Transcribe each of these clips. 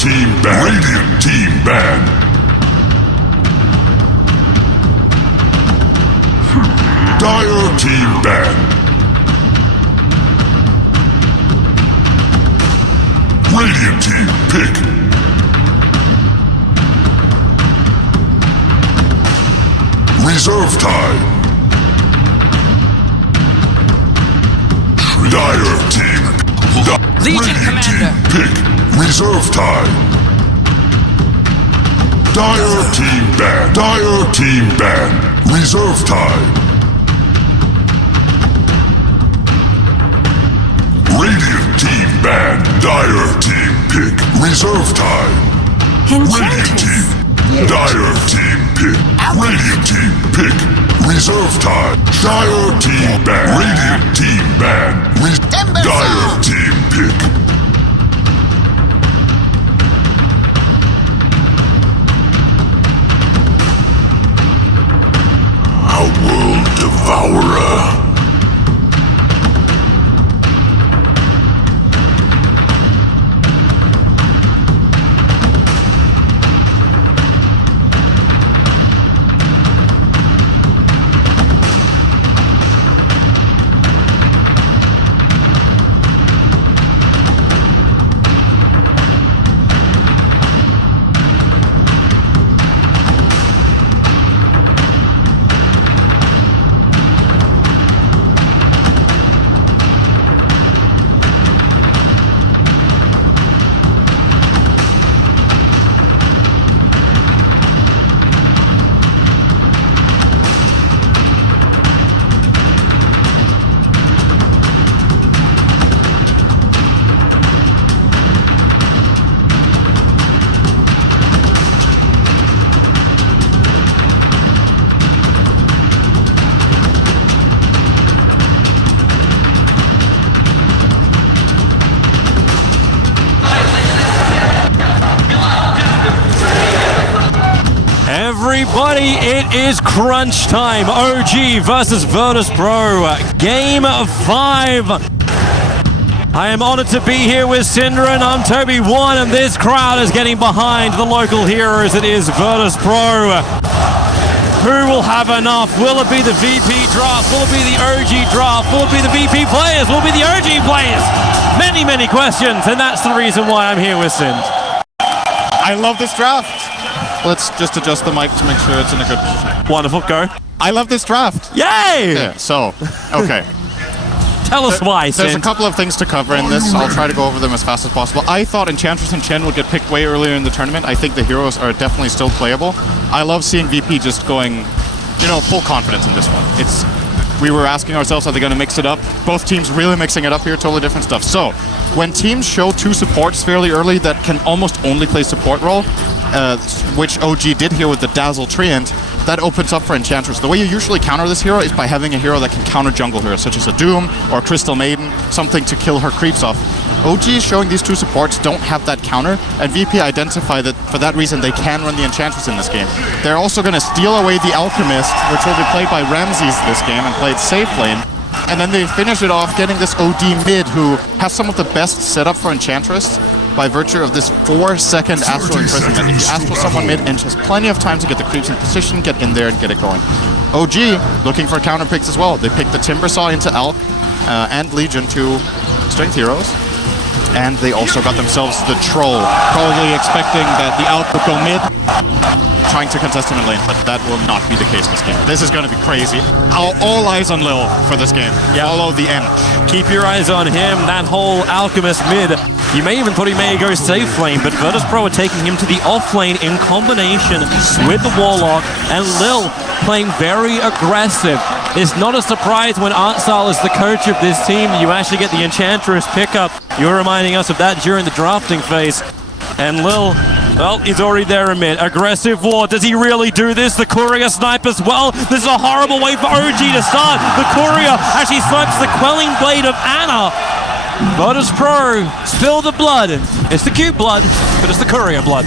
team ban. Radiant team ban. Dire team ban. Radiant team pick. Reserve time. Dire team. Legion Commander. Team pick. Reserve time. Dire team ban. Dire team ban. Reserve time. Radiant team ban. Dire team pick. Reserve time. Radiant team. Dire team pick. Radiant team pick. Reserve time. Dire team ban. Radiant team ban. Dire team pick. Outworld Devourer. Everybody, it is crunch time. OG versus Virtus Pro, game 5. I am honored to be here with Syndra, and I'm Toby1, and this crowd is getting behind the local heroes. It is Virtus Pro. Who will have enough? Will it be the VP draft? Will it be the OG draft? Will it be the VP players? Will it be the OG players? Many, many questions, and that's the reason why I'm here with Synd. I love this draft. Let's just adjust the mic to make sure it's in a good position. Wonderful, go. I love this draft. Yay! Yeah, so, okay. Tell us why, There's a Synd. couple of things to cover in this. I'll try to go over them as fast as possible. I thought Enchantress and Chen would get picked way earlier in the tournament. I think the heroes are definitely still playable. I love seeing VP just going, you know, full confidence in this one. We were asking ourselves, are they going to mix it up? Both teams really mixing it up here, totally different stuff. So, when teams show 2 supports fairly early that can almost only play support role, which OG did here with the Dazzle Treant, that opens up for Enchantress. The way you usually counter this hero is by having a hero that can counter jungle heroes, such as a Doom or Crystal Maiden, something to kill her creeps off. OG showing these 2 supports don't have that counter, and VP identify that for that reason they can run the Enchantress in this game. They're also going to steal away the Alchemist, which will be played by Ramses this game and played safe lane. And then they finish it off getting this OD mid, who has some of the best setup for Enchantress by virtue of this 4-second Astral Imprisonment. If you Astral someone mid, and has plenty of time to get the creeps in position, get in there and get it going. OG looking for counter picks as well. They picked the Timbersaw into Alk and Legion, 2 strength heroes. And they also got themselves the Troll, probably expecting that the Alk would go mid, trying to contest him in lane, but that will not be the case this game. This is going to be crazy. All eyes on Lil for this game. Yep. Follow the end. Keep your eyes on him, that whole Alchemist mid. You may even thought he may go safe lane, but Virtus Pro are taking him to the off lane in combination with the Warlock, and Lil playing very aggressive. It's not a surprise when Artsal is the coach of this team. You actually get the Enchantress pickup. You were reminding us of that during the drafting phase. And Lil, well, he's already there in mid. Aggressive war. Does he really do this? The Courier snipe as well. This is a horrible way for OG to start. The Courier actually snipes the Quelling Blade of Ana. Virtus Pro, spill the blood. It's the cute blood, but it's the Courier blood.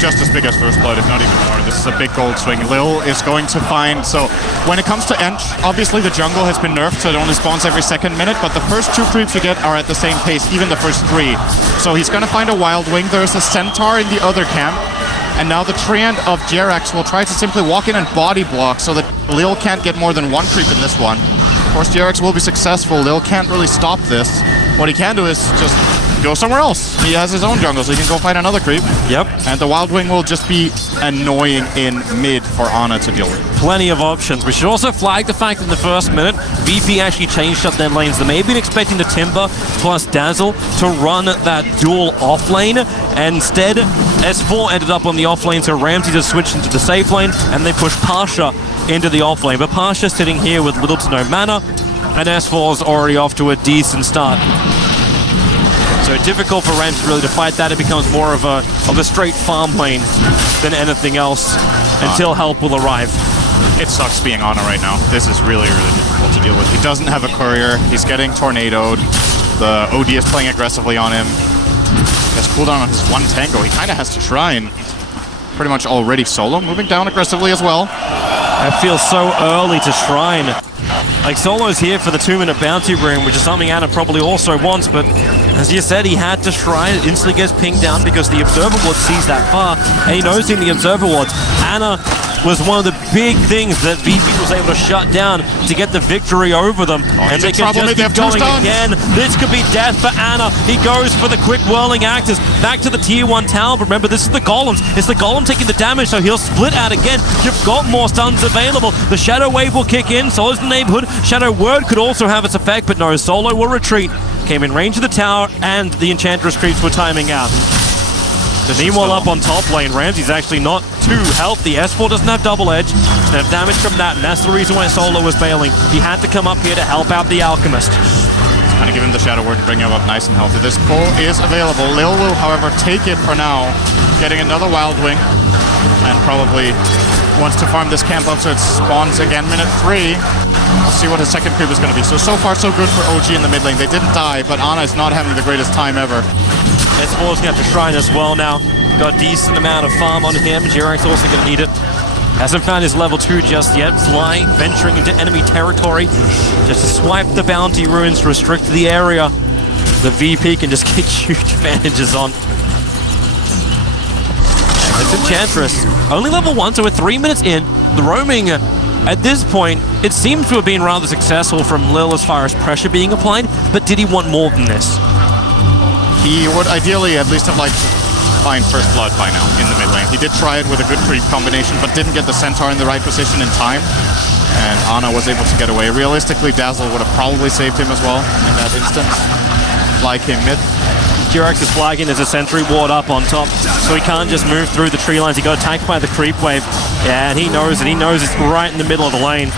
just as big as First Blood, if not even more. This is a big gold swing. Lil is going to find... So when it comes to Ench, obviously the jungle has been nerfed, so it only spawns every second minute, but the first 2 creeps you get are at the same pace, even the first 3. So he's going to find a Wild Wing. There's a Centaur in the other camp. And now the Treant of Jerax will try to simply walk in and body block so that Lil can't get more than 1 creep in this one. Of course, Jerax will be successful. Lil can't really stop this. What he can do is just go somewhere else. He has his own jungle, so he can go find another creep. Yep. And the Wild Wing will just be annoying in mid for Ana to deal with. Plenty of options. We should also flag the fact that in the first minute, VP actually changed up their lanes. They may have been expecting the Timber plus Dazzle to run that dual off lane, and instead, S4 ended up on the off lane, so Ramsey just switched into the safe lane, and they pushed Pasha into the off lane. But Pasha sitting here with little to no mana, and S4's already off to a decent start. So difficult for Ramsey really to fight that. It becomes more of a straight farm lane than anything else until help will arrive. It sucks being Ana right now. This is really, really difficult to deal with. He doesn't have a courier. He's getting tornadoed. The OD is playing aggressively on him. He has cooldown on his 1 tango. He kind of has to try and pretty much already solo, moving down aggressively as well. That feels so early to Shrine. Like, Solo's here for the 2-minute bounty room, which is something Ana probably also wants, but as you said, he had to Shrine. It instantly gets pinged down because the Observer Ward sees that far, and he knows in the Observer Wards, Ana was one of the big things that VP was able to shut down to get the victory over them. And they can just keep going again. This could be death for Ana. He goes for the quick whirling axes back to the tier 1 tower. But remember, this is the Golems. It's the Golem taking the damage, so he'll split out again. You've got more stuns available. The Shadow Wave will kick in. Solo's in the neighborhood. Shadow Word could also have its effect, but no, Solo will retreat. Came in range of the tower, and the Enchantress creeps were timing out. Meanwhile, up on top lane, Ramsey's actually not too healthy. S4 doesn't have double edge, doesn't have damage from that, and that's the reason why Solo was bailing. He had to come up here to help out the Alchemist. Kind of give him the Shadow Word to bring him up nice and healthy. This pull is available. Lil will, however, take it for now, getting another Wild Wing, and probably wants to farm this camp up so it spawns again. Minute 3. We'll see what his second creep is going to be. So far, so good for OG in the mid lane. They didn't die, but Ana is not having the greatest time ever. S4's going to have to Shrine as well now. Got a decent amount of farm on him. Jerax also going to need it. Hasn't found his level 2 just yet. Flying, venturing into enemy territory. Just to swipe the bounty runes to restrict the area. The VP can just get huge advantages on. It's Enchantress. Only level 1, so we're 3 minutes in. The roaming, at this point, it seems to have been rather successful from Lil as far as pressure being applied, but did he want more than this? He would ideally at least have liked to find First Blood by now in the mid lane. He did try it with a good creep combination, but didn't get the Centaur in the right position in time. And Ana was able to get away. Realistically, Dazzle would have probably saved him as well in that instance. Fly came mid. Jerax is flagging. There's a sentry ward up on top, so he can't just move through the tree lines. He got attacked by the creep wave. Yeah, and he knows it. He knows it's right in the middle of the lane.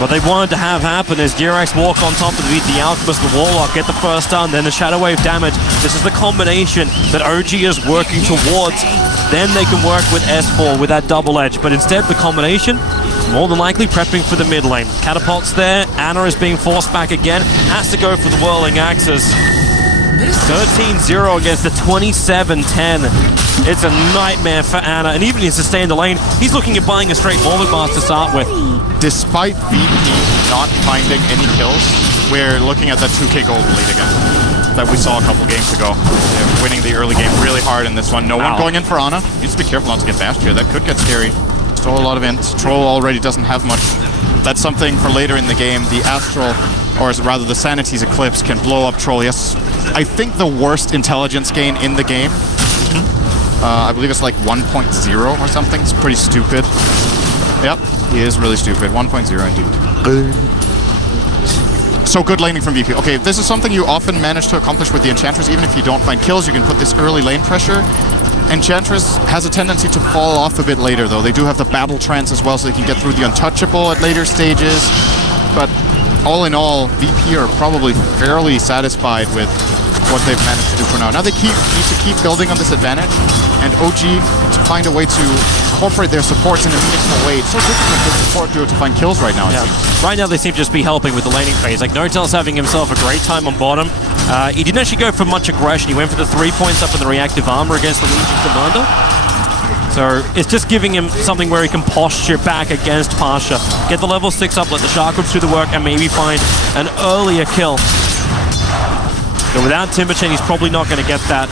What they wanted to have happen is Jerax walk on top of the Alchemist, the Warlock, get the first stun, then the Shadow Wave damage. This is the combination that OG is working towards. Then they can work with S4 with that double edge. But instead, the combination is more than likely prepping for the mid lane. Catapult's there. Ana is being forced back again. Has to go for the whirling axes. 13-0 against the 27-10. It's a nightmare for Ana, and even in sustain the lane, he's looking at buying a straight Morbid Mask to start with. Despite VP not finding any kills, we're looking at that 2k gold lead again that we saw a couple games ago. They're winning the early game really hard in this one. No one going in for Ana. Needs to be careful not to get bashed here. That could get scary. Stole a lot of int. Troll already doesn't have much. That's something for later in the game. The Astral, or rather the Sanity's Eclipse, can blow up Troll. Yes, I think the worst intelligence gain in the game. I believe it's like 1.0 or something. It's pretty stupid. Yep, he is really stupid. 1.0 indeed. So good laning from VP. Okay, this is something you often manage to accomplish with the Enchantress. Even if you don't find kills, you can put this early lane pressure. Enchantress has a tendency to fall off a bit later, though. They do have the Battle Trance as well, so they can get through the Untouchable at later stages. But all in all, VP are probably fairly satisfied with what they've managed to do for now. Now they need to keep building on this advantage, and OG to find a way to incorporate their supports in a meaningful way. It's so difficult for the support duo to find kills right now, it seems. Right now they seem to just be helping with the laning phase. Like, Notel's having himself a great time on bottom. He didn't actually go for much aggression. He went for the 3 points up in the reactive armor against the Legion Commander. So it's just giving him something where he can posture back against Pasha. Get the level 6 up, let the Shark Groups do the work, and maybe find an earlier kill. But without Timber Chain, he's probably not going to get that.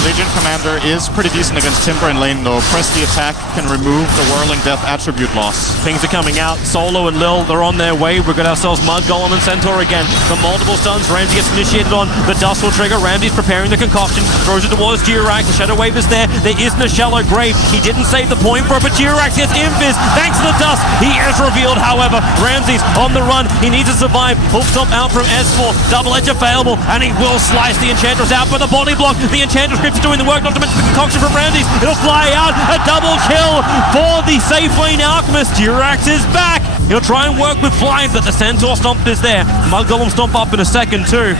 Legion Commander is pretty decent against Timber in lane though. Press the attack can remove the Whirling Death attribute loss. Things are coming out. Solo and Lil, they're on their way. We've got ourselves Mud Golem and Centaur again. The multiple stuns. Ramsey gets initiated on. The dust will trigger. Ramsey's preparing the concoction. Throws it towards Durax. The Shadow Wave is there. There is no shallow grave. He didn't save the point for it, but Durax gets invis. Thanks to the dust. He is revealed, however. Ramsey's on the run. He needs to survive. Hook stomp out from S4. Double edge available. And he will slice the Enchantress out with the body block. The Enchantress Crypt is doing the work, not to mention the concoction from Ramsey's. It'll fly out. A double kill for the safe lane Alchemist. Durax is back. He'll try and work with Blind, but the Centaur Stomp is there. Mud Golem Stomp up in a second too.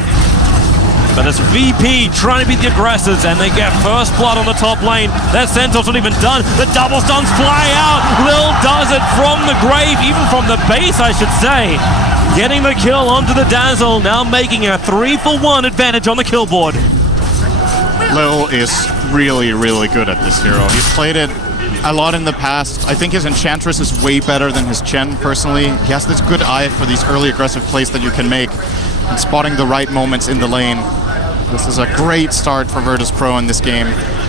But it's VP trying to beat the aggressors, and they get first blood on the top lane. That Centaur's not even done. The double stuns fly out. Lil does it from the grave, even from the base, I should say. Getting the kill onto the Dazzle, now making a 3-for-1 advantage on the kill board. Lil is really, really good at this hero. He's played it a lot in the past. I think his Enchantress is way better than his Chen, personally. He has this good eye for these early aggressive plays that you can make and spotting the right moments in the lane. This is a great start for Virtus Pro in this game.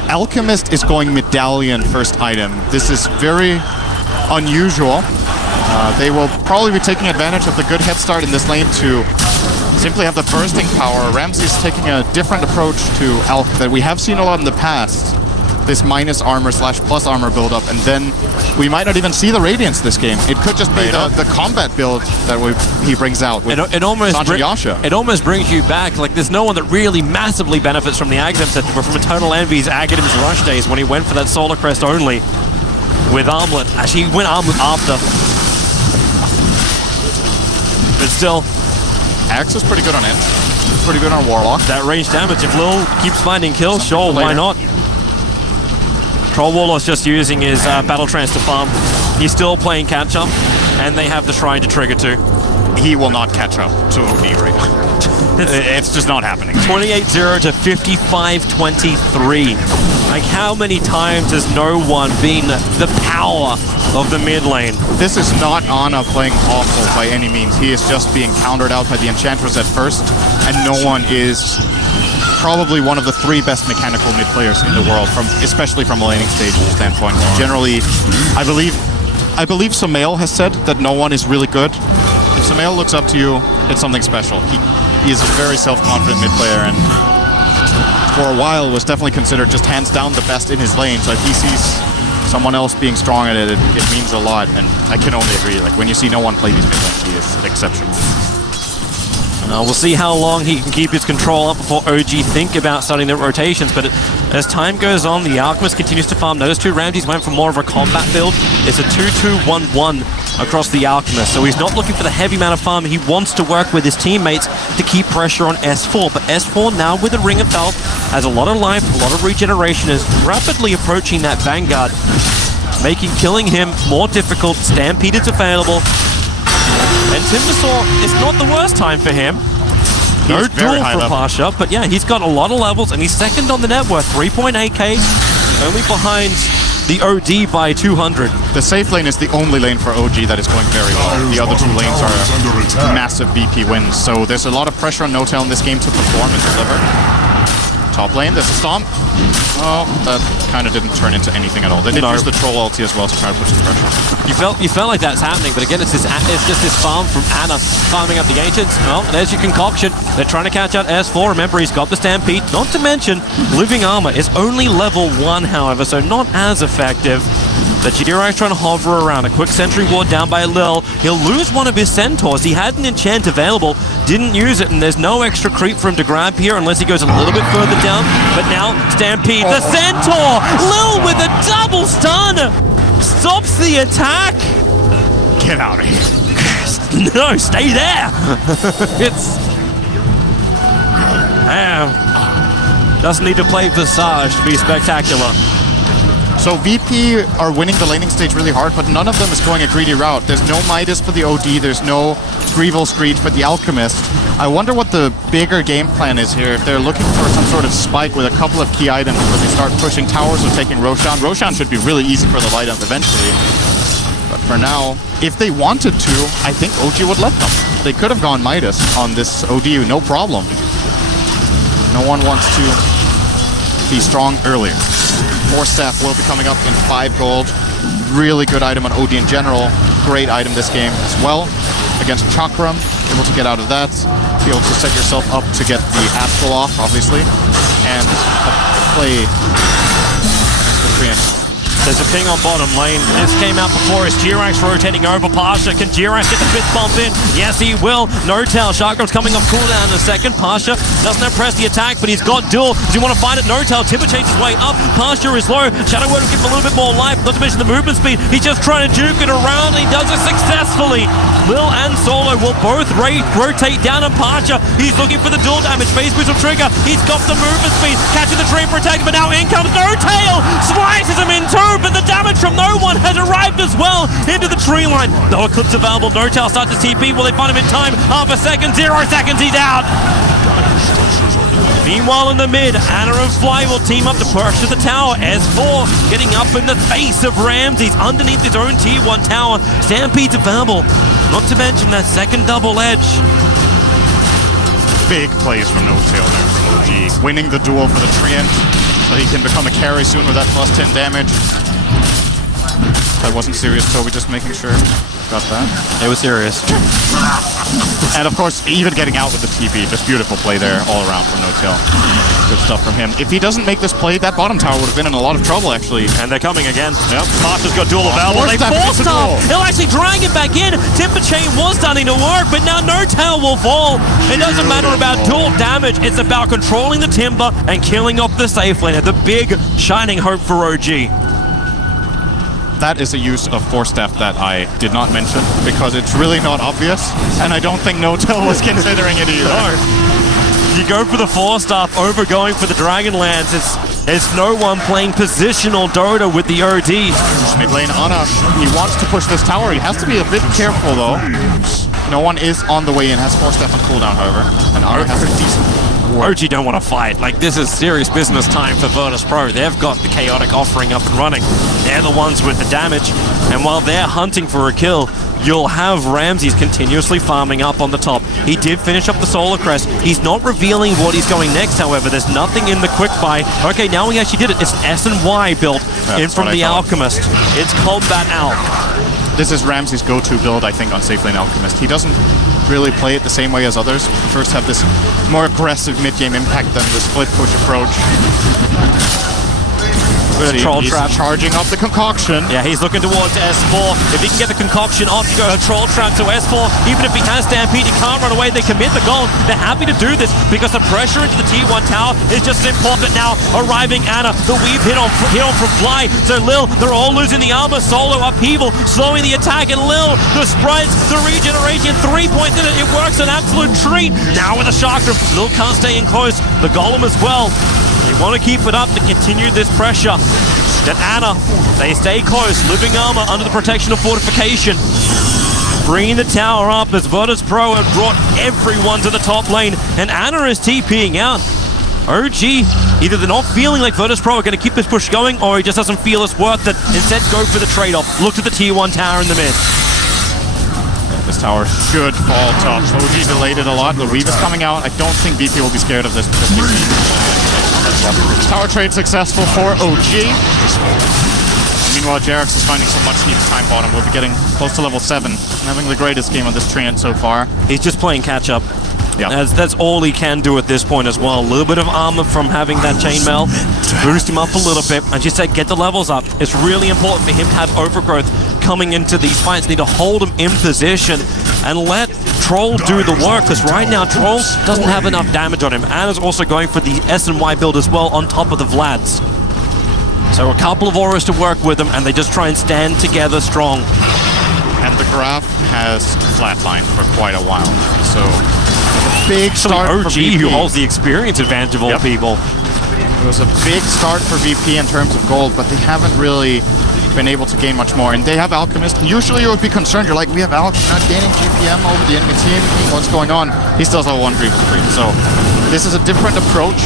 Alchemist is going Medallion first item. This is very unusual. They will probably be taking advantage of the good head start in this lane to simply have the bursting power. Ramsey's taking a different approach to Alch that we have seen a lot in the past. This minus armor / plus armor build-up, and then we might not even see the Radiance this game. It could just be the combat build that he brings out with it almost Yasha. It almost brings you back. Like, there's no one that really massively benefits from the Aghanim system, but from Eternal Envy's Aghanim's Rush days when he went for that Solar Crest only with Armlet. Actually, he went Armlet after. But still, Axe is pretty good on End. Pretty good on Warlock. That range damage, if Lil keeps finding kills, sure, why not? Troll Warlock's just using his Battle Trance to farm. He's still playing catch-up, and they have the Shrine to trigger too. He will not catch up to OD right now. It's just not happening. 28-0 to 55-23. Like, how many times has no one been the power of the mid lane? This is not Ana playing awful by any means. He is just being countered out by the Enchantress at first, and no one is probably one of the 3 best mechanical mid players in the world, especially from a laning stage standpoint. Generally, I believe Sumail has said that no one is really good. If Sumail looks up to you, it's something special. He is a very self-confident mid player, and for a while was definitely considered just hands down the best in his lane. So if he sees someone else being strong at it, it means a lot, and I can only agree. Like, when you see no one play these mid lanes, he is exceptional. We'll see how long he can keep his control up before OG think about starting the rotations, but as time goes on, the Alchemist continues to farm. Those two Ramses went for more of a combat build. It's a 2-2-1-1 across the Alchemist, so he's not looking for the heavy amount of farm. He wants to work with his teammates to keep pressure on S4, but S4 now with the Ring of Health has a lot of life, a lot of regeneration, is rapidly approaching that Vanguard, making killing him more difficult. Stampede is available. And Timbersaw, it's not the worst time for him. No duel for Pasha, but yeah, he's got a lot of levels, and he's second on the net worth, 3.8k, only behind the OD by 200. The safe lane is the only lane for OG that is going very well. The other 2 lanes are massive VP wins, so there's a lot of pressure on N0tail in this game to perform and deliver. Top lane, there's a stomp. Oh, that kind of didn't turn into anything at all. They did use the troll ulti as well to try to push the pressure. You felt like that's happening, but again, it's just this farm from Ana farming up the Ancients. Well, there's your concoction. They're trying to catch out S4. Remember, he's got the Stampede. Not to mention, Living Armor is only level 1, however, so not as effective. The Durax trying to hover around. A quick sentry ward down by Lil. He'll lose one of his centaurs. He had an enchant available, didn't use it, and there's no extra creep for him to grab here unless he goes a little bit further down. But now, Stampede, the centaur! Lil with a double stun! Stops the attack! Get out of here. No, stay there! It's... Doesn't need to play Visage to be spectacular. So VP are winning the laning stage really hard, but none of them is going a greedy route. There's no Midas for the OD, there's no Greevil Screech for the Alchemist. I wonder what the bigger game plan is here. If they're looking for some sort of spike with a couple of key items where they start pushing towers or taking Roshan. Roshan should be really easy for the light up eventually. But for now, if they wanted to, I think OG would let them. They could have gone Midas on this OD, no problem. No one wants to be strong earlier. Force Staff will be coming up in 5 gold. Really good item on OD in general. Great item this game as well. Against Chakram, able to get out of that. Be able to set yourself up to get the Astral off, obviously. And play the Treant. There's a ping on bottom lane. This came out before as Jirax rotating over Pasha. Can Jirax get the 5th bump in? Yes, he will. No tell. Sharkram's coming off cooldown in a second. Pasha doesn't have press the attack, but he's got duel. Does he want to find it? No tell. Timber chases his way up. Pasha is low. Shadow Word will give him a little bit more life. Not to mention the movement speed. He's just trying to juke it around, and he does it successfully. Lil and Solo will both rotate down on Pasha. He's looking for the dual damage. Phase boost will trigger. He's got the movement speed. Catching the tree for attack, but now in comes No Tail. Slices him in two, but the damage from No One has arrived as well into the tree line. No Eclipse available. No Tail starts to TP. Will they find him in time? Half a second, 0 seconds, he's out. Meanwhile in the mid, Ana and Fly will team up to push to the tower. S4 getting up in the face of Ramses underneath his own tier 1 tower. Stampede's available. Not to mention that second double edge. Big plays from No Tail there from OG. Winning the duel for the Treant, so he can become a carry soon with that plus 10 damage. That wasn't serious, Toby, just making sure. Got that. It was serious. And of course, even getting out with the TP, just beautiful play there all around from No Tail. Good stuff from him. If he doesn't make this play, that bottom tower would have been in a lot of trouble, actually. And they're coming again. Yep. Pasha's got duel available. They forced up. He'll actually drag it back in. Timber Chain was starting to work, but now No Tail will fall. It doesn't matter about dual damage. It's about controlling the Timber and killing off the safe laner. The big shining hope for OG. That is a use of Force Staff that I did not mention because it's really not obvious, and I don't think No Tail was considering it either. No. You go for the Force Staff over going for the Dragonlance. It's No One playing positional Dota with the OD. Mid lane Ana, he wants to push this tower. He has to be a bit careful though. No One is on the way in, has Force Staff on cooldown however, and Ana has a decent OG don't want to fight. Like, this is serious business time for Virtus Pro. They've got the Chaotic offering up and running. They're the ones with the damage. And while they're hunting for a kill, you'll have Ramses continuously farming up on the top. He did finish up the Solar Crest. He's not revealing what he's going next, however. There's nothing in the quick buy. Okay, now he actually did it. It's S and Y build in from the Alchemist. It's Combat Alch. This is Ramses' go-to build, I think, on safe lane Alchemist. He doesn't really play it the same way as others. First have this more aggressive mid-game impact than the split push approach. Troll he's trap. Charging up the concoction. Yeah, he's looking towards S4. If he can get the concoction off, you go a troll trap to S4. Even if he has Stampede, he can't run away. They commit the goal. They're happy to do this because the pressure into the Tier 1 tower is just as important now. Arriving Ana, the weave hit on from Fly. So Lil, they're all losing the armor. Solo upheaval, slowing the attack, and Lil, the sprites, the regeneration, 3 points in it. It works an absolute treat. Now with a Chakram, Lil can't stay in close. The Golem as well. They want to keep it up to continue this pressure. Then Ana, they stay close, living armor under the protection of fortification. Bringing the tower up as Virtus Pro have brought everyone to the top lane, and Ana is TPing out. OG, either they're not feeling like Virtus Pro are going to keep this push going, or he just doesn't feel it's worth it. Instead, go for the trade-off. Look to the Tier 1 tower in the mid. This tower should fall top. OG delayed it a lot. The weave is coming out. I don't think VP will be scared of this. Tower trade successful for OG. Meanwhile, Jerax is finding some much needed time bottom. We'll be getting close to level 7. Having the greatest game on this Treant so far. He's just playing catch-up. Yeah. That's all he can do at this point as well. A little bit of armor from having that chainmail. Boost him up a little bit. And just said, get the levels up. It's really important for him to have overgrowth coming into these fights. Need to hold him in position and let Troll do the work, because right now Troll doesn't have enough damage on him. Ana's also going for the S and Y build as well on top of the Vlads. So a couple of auras to work with them, and they just try and stand together strong. And the graph has flatlined for quite a while now. So big start OG for VP. who holds the experience advantage of all people. It was a big start for VP in terms of gold, but they haven't really been able to gain much more. And they have Alchemist. Usually you would be concerned. You're like, we have Alchemist not gaining GPM over the enemy team. What's going on? He still has a 1 Dream Supreme. So this is a different approach.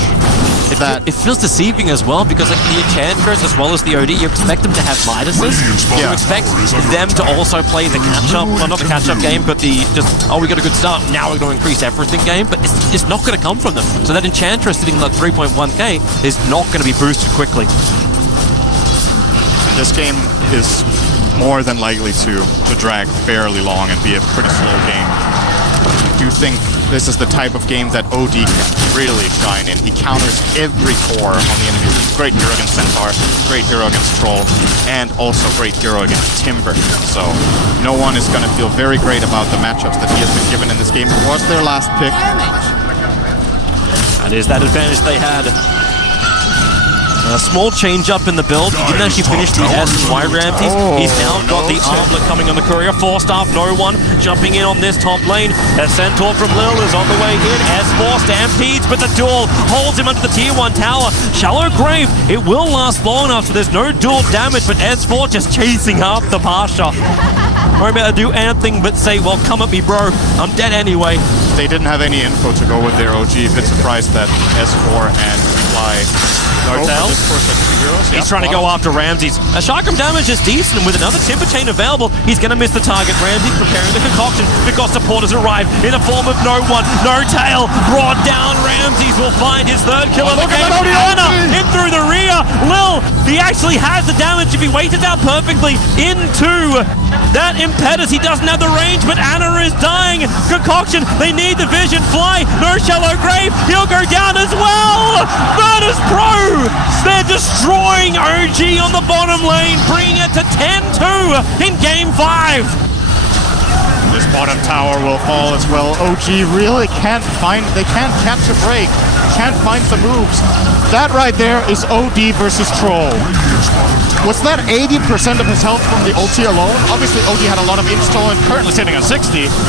It feels deceiving as well, because like the Enchantress as well as the OD, you expect them to have Midases. You expect them to also play the catch-up, well, not the catch-up game, but the just, oh, we got a good start, now we're going to increase everything game, but it's not going to come from them. So that Enchantress sitting at 3.1k is not going to be boosted quickly. This game is more than likely to drag fairly long and be a pretty slow game. I do think this is the type of game that OD can really shine in. He counters every core on the enemy. Great hero against Centaur, great hero against Troll, and also great hero against Timber. So no one is going to feel very great about the matchups that he has been given in this game. It was their last pick. That is that advantage they had. A small change up in the build. He didn't actually finish the S&Y Ramses. He's now got the armlet coming on the courier. 4-staff, no one jumping in on this top lane. A Centaur from Lil is on the way in. S4 stampedes, but the duel holds him under the tier 1 tower. Shallow Grave, it will last long enough, so there's no dual damage, but S4 just chasing up the Pasha. Won't be able to do anything but say, well, come at me, bro. I'm dead anyway. They didn't have any info to go with their OG. Bit surprised that S4 and Fly Hotel. He's trying to go after Ramses. A Chakram damage is decent, and with another Timber Chain available, he's going to miss the target. Ramses preparing the concoction because supporters arrive in the form of no one. No tail brought down. Ramses will find his third kill of the game. Anna in through the rear. Lil, he actually has the damage if he waits it out perfectly into that Impetus. He doesn't have the range, but Anna is dying. Concoction, they need the vision. Fly, no Shallow Grave. He'll go down as well. Virtus Pro, they're destroying OG on the bottom lane, bringing it to 10-2 in Game 5. This bottom tower will fall as well. OG really can't catch a break, can't find the moves. That right there is OD versus Troll. Was that 80% of his health from the ulti alone? Obviously OD had a lot of install and currently sitting at 60. He's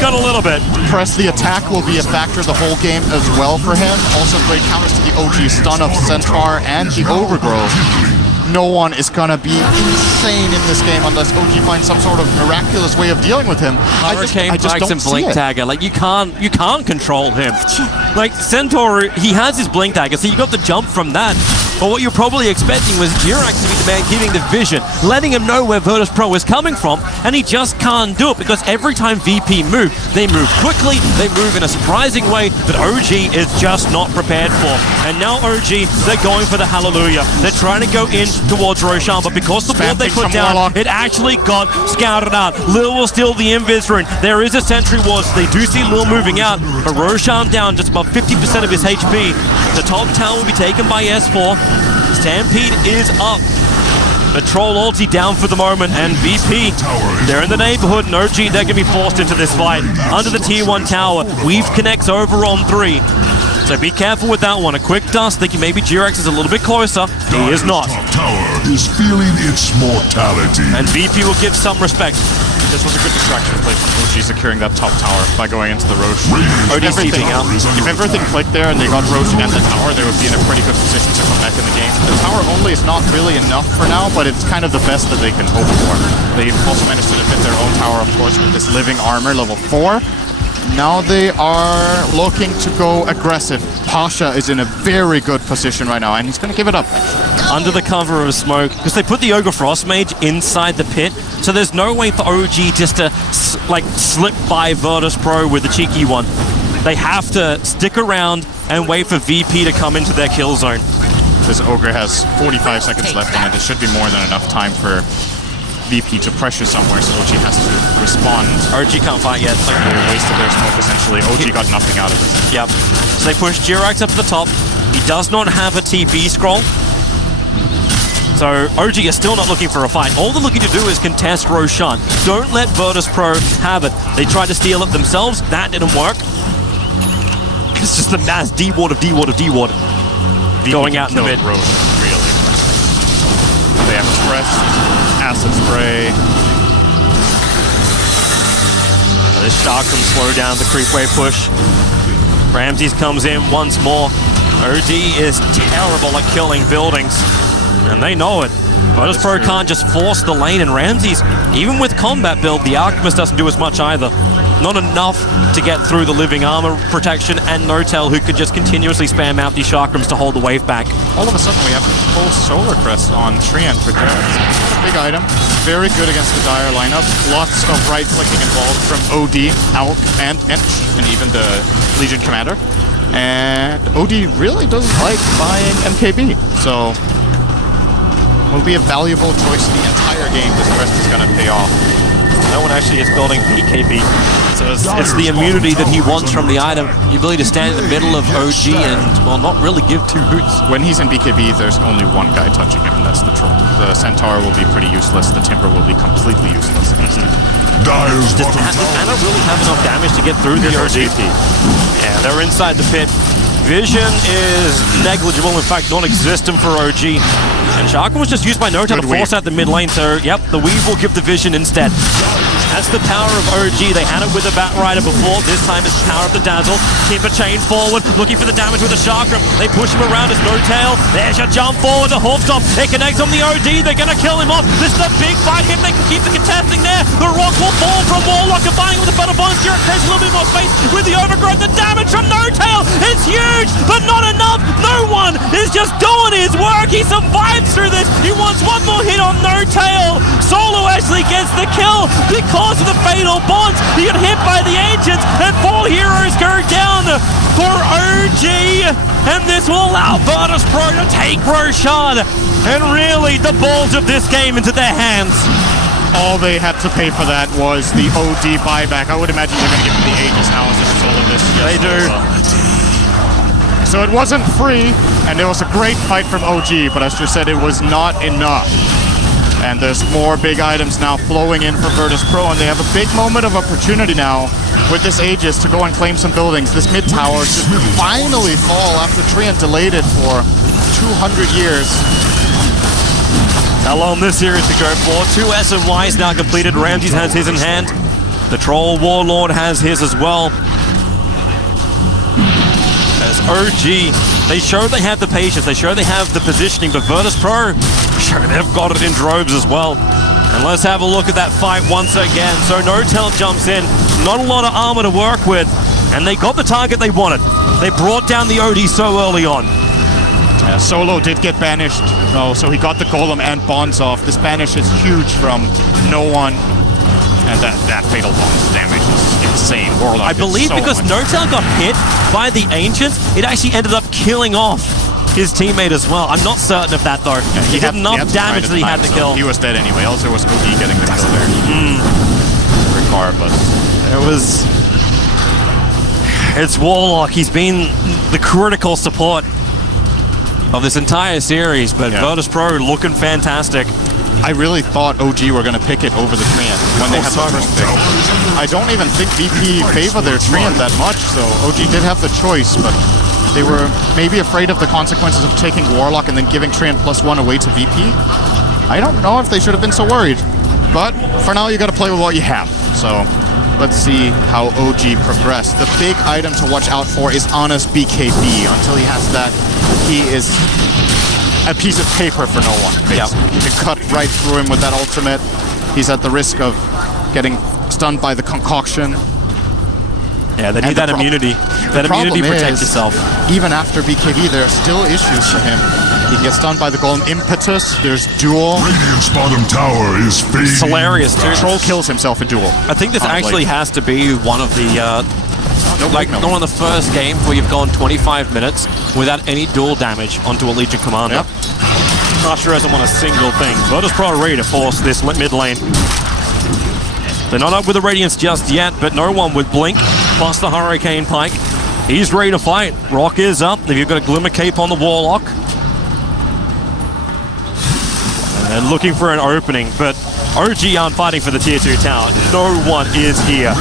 got a little bit. Press the attack will be a factor the whole game as well for him. Also great counters to the OG stun of Centaur and the Overgrowth. No one is gonna be insane in this game unless OG finds some sort of miraculous way of dealing with him. Hurricane Flags and Blink Dagger, like you can't control him. Like Centaur, he has his Blink Dagger, so you got the jump from that. But what you're probably expecting was Jirax to be the man giving the vision, letting him know where Virtus Pro is coming from, and he just can't do it because every time VP move, they move quickly, they move in a surprising way that OG is just not prepared for. And now OG, they're going for the Hallelujah. They're trying to go in towards Roshan, but because the ward they put down, it actually got scouted out. Lil will steal the Invis rune. There is a sentry ward, so they do see Lil moving out, but Roshan down just about 50% of his HP. The top tower will be taken by S4. Stampede is up. The Troll ulti down for the moment, and VP, they're in the neighborhood, and OG, they're going to be forced into this fight. Under the tier 1 tower, Weave connects over on 3. So be careful with that one. A quick dust, thinking maybe Jirax is a little bit closer. He is not. Top tower is feeling its mortality. And VP will give some respect. This was a good distraction play from OG securing that top tower by going into the Roche. OD's keeping out. If everything clicked there and they got Roche and the tower, they would be in a pretty good position to come back in the game. The tower only is not really enough for now, but it's kind of the best that they can hope for. They've also managed to defend their own tower, of course, with this living armor, level 4. Now they are looking to go aggressive. Pasha is in a very good position right now, and he's going to give it up. Under the cover of smoke, because they put the Ogre Frost Mage inside the pit, so there's no way for OG just to slip by Virtus Pro with the cheeky one. They have to stick around and wait for VP to come into their kill zone. This Ogre has 45 seconds left on it. It should be more than enough time for VP to pressure somewhere, so OG has to respond. OG can't fight yet. They wasted their smoke, essentially. OG got nothing out of it. Yep. So they push Jirax up to the top. He does not have a TP scroll. So OG is still not looking for a fight. All they're looking to do is contest Roshan. Don't let Virtus Pro have it. They tried to steal it themselves. That didn't work. It's just the mass D-ward of D-ward of D-ward. Going out in the mid. Roche, really. They have Express, Acid Spray. This Shark can slow down the creep wave push. Ramses comes in once more. OD is terrible at killing buildings, and they know it. Virtus Pro can't just force the lane, and Ramses, even with combat build, the Alchemist doesn't do as much either. Not enough to get through the living armor protection, and Notel, who could just continuously spam out these chakrams to hold the wave back. All of a sudden, we have full Solar Crest on Treant for Terrence. It's not a big item. Very good against the Dire lineup. Lots of right-clicking involved from OD, Alk, and Ench, and even the Legion Commander. And OD really doesn't like buying MKB, so will be a valuable choice the entire game. This quest is going to pay off. No one actually is building BKB. So it's the immunity that he wants from the item, the ability to stand in the middle of OG and, well, not really give two hoots. When he's in BKB, there's only one guy touching him, and that's the Troll. The Centaur will be pretty useless. The Timber will be completely useless. Does Anna really have enough damage to get through the OG? Yeah, they're inside the pit. Vision is negligible, in fact, non-existent for OG. And Shaka was just used by Notel to force out the mid lane, so yep, the Weave will give the Vision instead. That's the power of OG. They had it with the Batrider before. This time it's the power of the Dazzle. Timber chain forward, looking for the damage with the Chakram. They push him around as Notel. There's your jump forward, the Hawkstop. They connect on the OD. They're going to kill him off. This is a big fight. If they can keep the contesting there, the Rock will fall from Warlock, combining with the Butterbone. Jurek takes a little bit more space with the Overgrowth. The damage from Notel is huge, but not enough. No one is just doing his work. He survives through this. He wants one more hit on Notel. Solo actually gets the kill because of the fatal bonds. He got hit by the Ancients, and 4 heroes go down for OG. And this will allow Virtus Pro to take Roshan and really the balls of this game into their hands. All they had to pay for that was the OD buyback. I would imagine they're going to give them the Aegis now as a result of this. Yes, they do. So it wasn't free, and it was a great fight from OG, but as you said, it was not enough. And there's more big items now flowing in for Virtus Pro, and they have a big moment of opportunity now with this Aegis to go and claim some buildings. This mid tower should finally fall after Treant delayed it for 200 years. How long this series to go for? 2 SMYs now completed. Ramses has his in hand. The Troll Warlord has his as well. As OG, they show they have the patience, they show they have the positioning, but Virtus Pro show they've got it in droves as well. And let's have a look at that fight once again. So Notel jumps in, not a lot of armor to work with, and they got the target they wanted. They brought down the OD so early on. Yeah, Solo did get banished, so he got the Golem and Bonds off. This banish is huge from no one. And that fatal bonus damage is insane. Warlock, I believe because Notel got hit by the Ancients, it actually ended up killing off his teammate as well. I'm not certain of that though. Yeah, he did enough damage that he had to kill. He was dead anyway. Also, it was OD getting the kill there. Regardless, it's Warlock. He's been the critical support of this entire series, but Virtus Pro looking fantastic. I really thought OG were going to pick it over the Treant when they had the first pick. I don't even think VP favor their Treant that much, so OG did have the choice, but they were maybe afraid of the consequences of taking Warlock and then giving Treant +1 away to VP. I don't know if they should have been so worried, but for now you got to play with what you have. So let's see how OG progress. The big item to watch out for is Anna's BKB. Until he has that, he is a piece of paper for no one. Yep. You can cut right through him with that ultimate. He's at the risk of getting stunned by the concoction. Yeah, they need that immunity. That immunity protects yourself. Even after BKB, there are still issues for him. He gets stunned by the Golem Impetus. There's Duel. Radiant's bottom tower is fading. It's hilarious too. Troll kills himself in Duel. I think this actually has to be one of the one of the first games where you've gone 25 minutes without any duel damage onto a Legion commander. Yep. Usher hasn't won a single thing. Virtus Pro are ready to force this mid lane. They're not up with the Radiance just yet, but no one with Blink plus the Hurricane Pike. He's ready to fight. Rock is up. You've got a Glimmer Cape on the Warlock. And looking for an opening, but OG aren't fighting for the tier 2 tower. No one is here.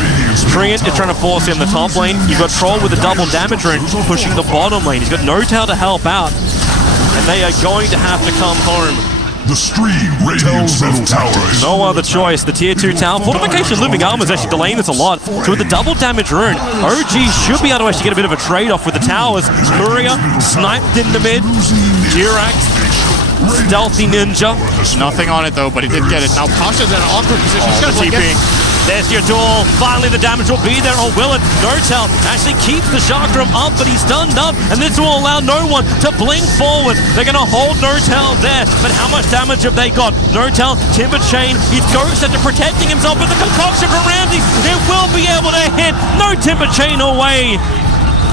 Treant is trying to force in the top lane. You've got Troll with a double damage rune pushing the bottom lane. He's got Notel to help out. And they are going to have to come home The stream Radiant's middle tower is No other choice. The tier 2 tower. Fortification Living Armor is actually delaying this a lot. So with the double damage rune, OG should be able to actually get a bit of a trade-off with the towers. Courier sniped in the mid. Jirax, stealthy ninja. Nothing on it though, but he did get it. Now Pasha's in an awkward position. He's gonna TP. There's your duel. Finally, the damage will be there, or will it? Nortel actually keeps the Chakram up, but he's stunned up, and this will allow no one to blink forward. They're going to hold Nortel there, but how much damage have they got? Nortel, Timber Chain, he's Ghost after protecting himself with the concoction from Ramsey. They will be able to hit. No Timber Chain away.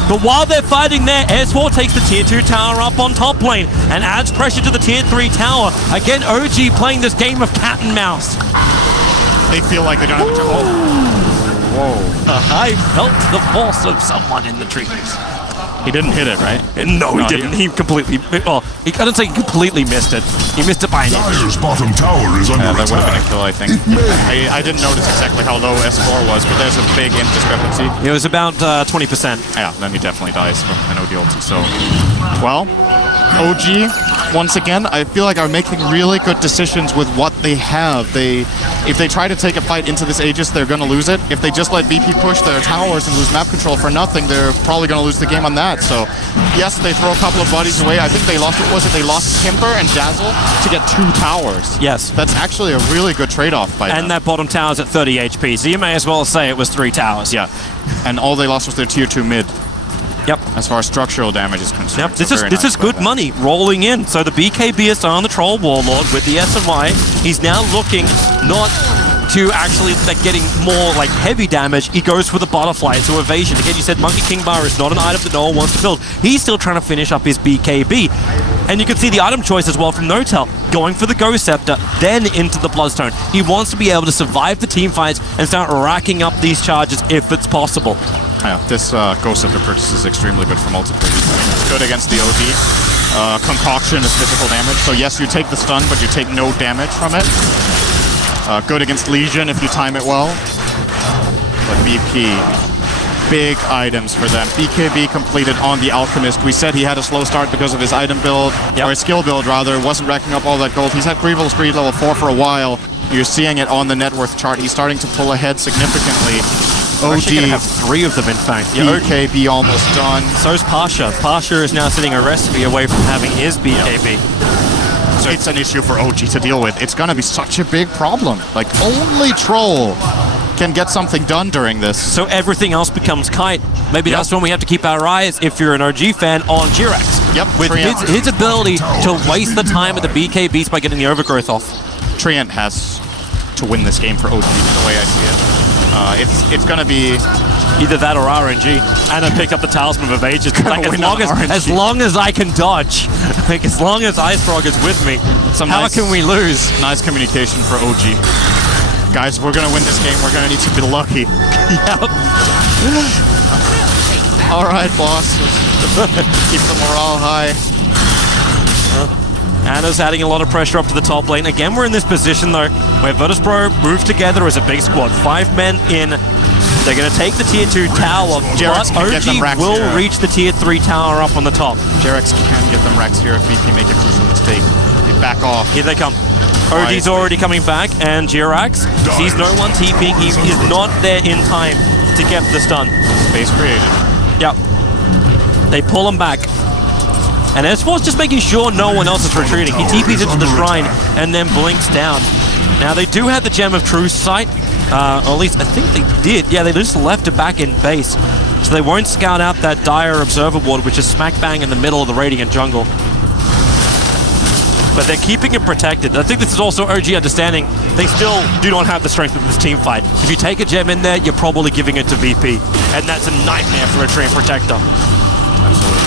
But while they're fighting there, S4 takes the tier 2 tower up on top lane and adds pressure to the tier 3 tower. Again, OG playing this game of cat and mouse. They feel like they don't have to. Whoa. I felt the force of someone in the trees. He didn't hit it, right? No, he didn't. He completely. Well, I don't say he completely missed it. He missed it by an inch. Dire's bottom tower is under Yeah, that would have been a attack. kill, I think. I didn't notice exactly how low S4 was, but there's a big int discrepancy. It was about 20%. Yeah, then he definitely dies from an OD ulti. So, well, OG, once again, I feel like are making really good decisions with what they have. If they try to take a fight into this Aegis, they're going to lose it. If they just let VP push their towers and lose map control for nothing, they're probably going to lose the game on that. So, yes, they throw a couple of bodies away. I think they lost, what was it? They lost Timber and Dazzle to get 2 towers. Yes. That's actually a really good trade-off by them. And that bottom tower's at 30 HP, so you may as well say it was 3 towers. Yeah. And all they lost was their tier 2 mid. Yep. As far as structural damage is concerned. Yep. So This is good money rolling in. So the BKB is on the Troll Warlord with the S&Y. He's now looking not to actually getting more like heavy damage. He goes for the butterfly to evasion. Again, you said Monkey King Bar is not an item that no one wants to build. He's still trying to finish up his BKB. And you can see the item choice as well from Notel, going for the Ghost Scepter, then into the Bloodstone. He wants to be able to survive the team fights and start racking up these charges if it's possible. Yeah, this Ghost Scepter purchase is extremely good for multiple reasons. It's good against the OD. Concoction is physical damage, so yes, you take the stun, but you take no damage from it. Good against Legion if you time it well. But VP, big items for them. BKB completed on the Alchemist. We said he had a slow start because of his item build, or his skill build rather, wasn't racking up all that gold. He's had Grievous Greed level 4 for a while. You're seeing it on the net worth chart. He's starting to pull ahead significantly. We're actually going to have 3 of them, in fact. BKB almost done. So's Pasha. Pasha is now sitting a recipe away from having his BKB. So it's an issue for OG to deal with. It's going to be such a big problem. Like, only Troll can get something done during this. So everything else becomes kite. Maybe that's when we have to keep our eyes, if you're an OG fan, on Jirax. Yep. With his ability to waste the time at the BKBs by getting the overgrowth off. Treant has to win this game for OG, the way I see it. It's going to be either that or RNG. And I picked up the Talisman of Ages. Like, as long as I can dodge, like as long as Ice Frog is with me, how can we lose? Nice communication for OG. Guys, we're going to win this game. We're going to need to be lucky. Yep. All right, boss. Keep the morale high. Anna's adding a lot of pressure up to the top lane. Again, we're in this position, though, where Virtus.pro move together as a big squad. 5 men in. They're going to take the tier 2 tower, but OG will reach the tier 3 tower up on the top. Jerax can get them racks here if VP make a crucial mistake. They back off. Here they come. OG's already coming back, and Jirax sees no one TPing. He is not there in time to get the stun. Space created. Yep. They pull him back. And S4's just making sure no one else is retreating. He TPs into the shrine and then blinks down. Now, they do have the Gem of Truth sight. Or at least, I think they did. Yeah, they just left it back in base. So they won't scout out that dire Observer Ward, which is smack bang in the middle of the Radiant jungle. But they're keeping it protected. I think this is also OG understanding they still do not have the strength of this team fight. If you take a gem in there, you're probably giving it to VP. And that's a nightmare for a Treant Protector. Absolutely.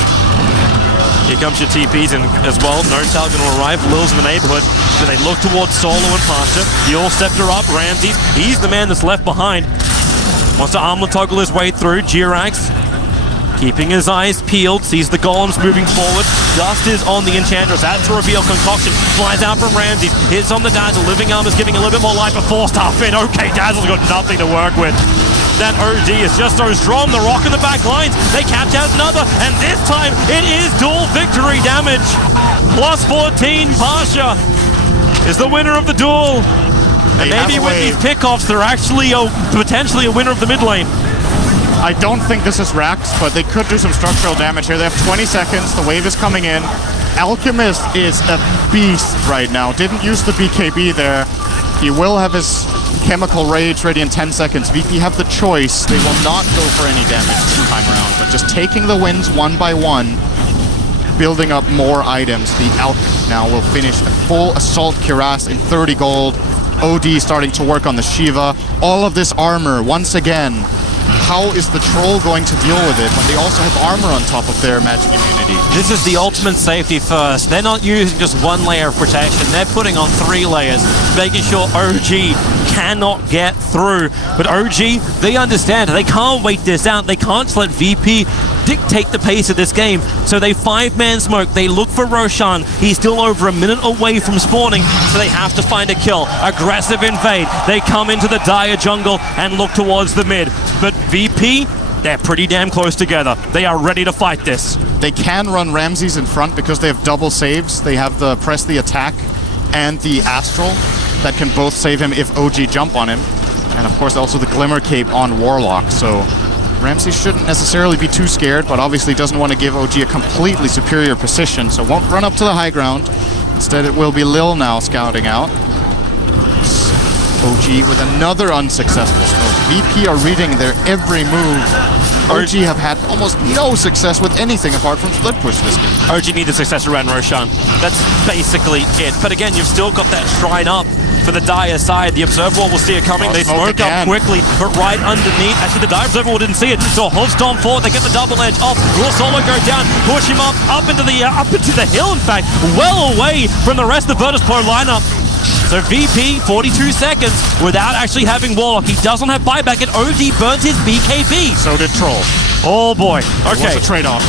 Here comes your TPs and as well. Notal going to arrive. Lil's in the neighborhood. So they look towards Solo and Pasha. The all Scepter up. Ramses. He's the man that's left behind. Wants to armlet toggle his way through. Jirax keeping his eyes peeled. Sees the golems moving forward. Dust is on the Enchantress. That's a reveal. Concoction flies out from Ramses. Hits on the Dazzle. Living Armor's giving a little bit more life. A forced half in. Okay, Dazzle's got nothing to work with. That OD is just so strong. The rock in the back lines. They catch out another. And this time, it is dual victory damage. +14, Pasha. is the winner of the duel. And They maybe have a with wave. these pickoffs, they're actually potentially a winner of the mid lane. I don't think this is Rax, but they could do some structural damage here. They have 20 seconds. The wave is coming in. Alchemist is a beast right now. Didn't use the BKB there. He will have his Chemical Rage ready in 10 seconds. VP have the choice. They will not go for any damage this time around, but just taking the wins one by one, building up more items. The Alchemist now will finish a full Assault Cuirass in 30 gold. OD starting to work on the Shiva. All of this armor, once again. How is the Troll going to deal with it when they also have armor on top of their magic immunity? This is the ultimate safety first. They're not using just one layer of protection. They're putting on 3 layers, making sure OG cannot get through. But OG, they understand. They can't wait this out. They can't just let VP dictate the pace of this game. So they 5-man smoke. They look for Roshan. He's still over a minute away from spawning, so they have to find a kill. Aggressive invade. They come into the dire jungle and look towards the mid. But VP, they're pretty damn close together. They are ready to fight this. They can run Ramses in front because they have double saves. They have the press the attack and the Astral that can both save him if OG jump on him. And of course also the Glimmer Cape on Warlock. So Ramses shouldn't necessarily be too scared, but obviously doesn't want to give OG a completely superior position, so won't run up to the high ground. Instead it will be Lil now scouting out. OG with another unsuccessful smoke. VP are reading their every move. OG have had almost no success with anything apart from split push this game. OG need the success around Roshan. That's basically it. But again, you've still got that shrine up for the Dire side. The Observer Wall will see it coming. They smoke up quickly, but right underneath. Actually, the Dire Observer Wall didn't see it. So Hoof Stomp forward. They get the double edge off. Will Solo go down, push him up into the hill. In fact, well away from the rest of the Virtus Pro lineup. So VP, 42 seconds without actually having Warlock. He doesn't have buyback, and OD burns his BKB. So did Troll. Oh boy. Okay. It was a trade-off.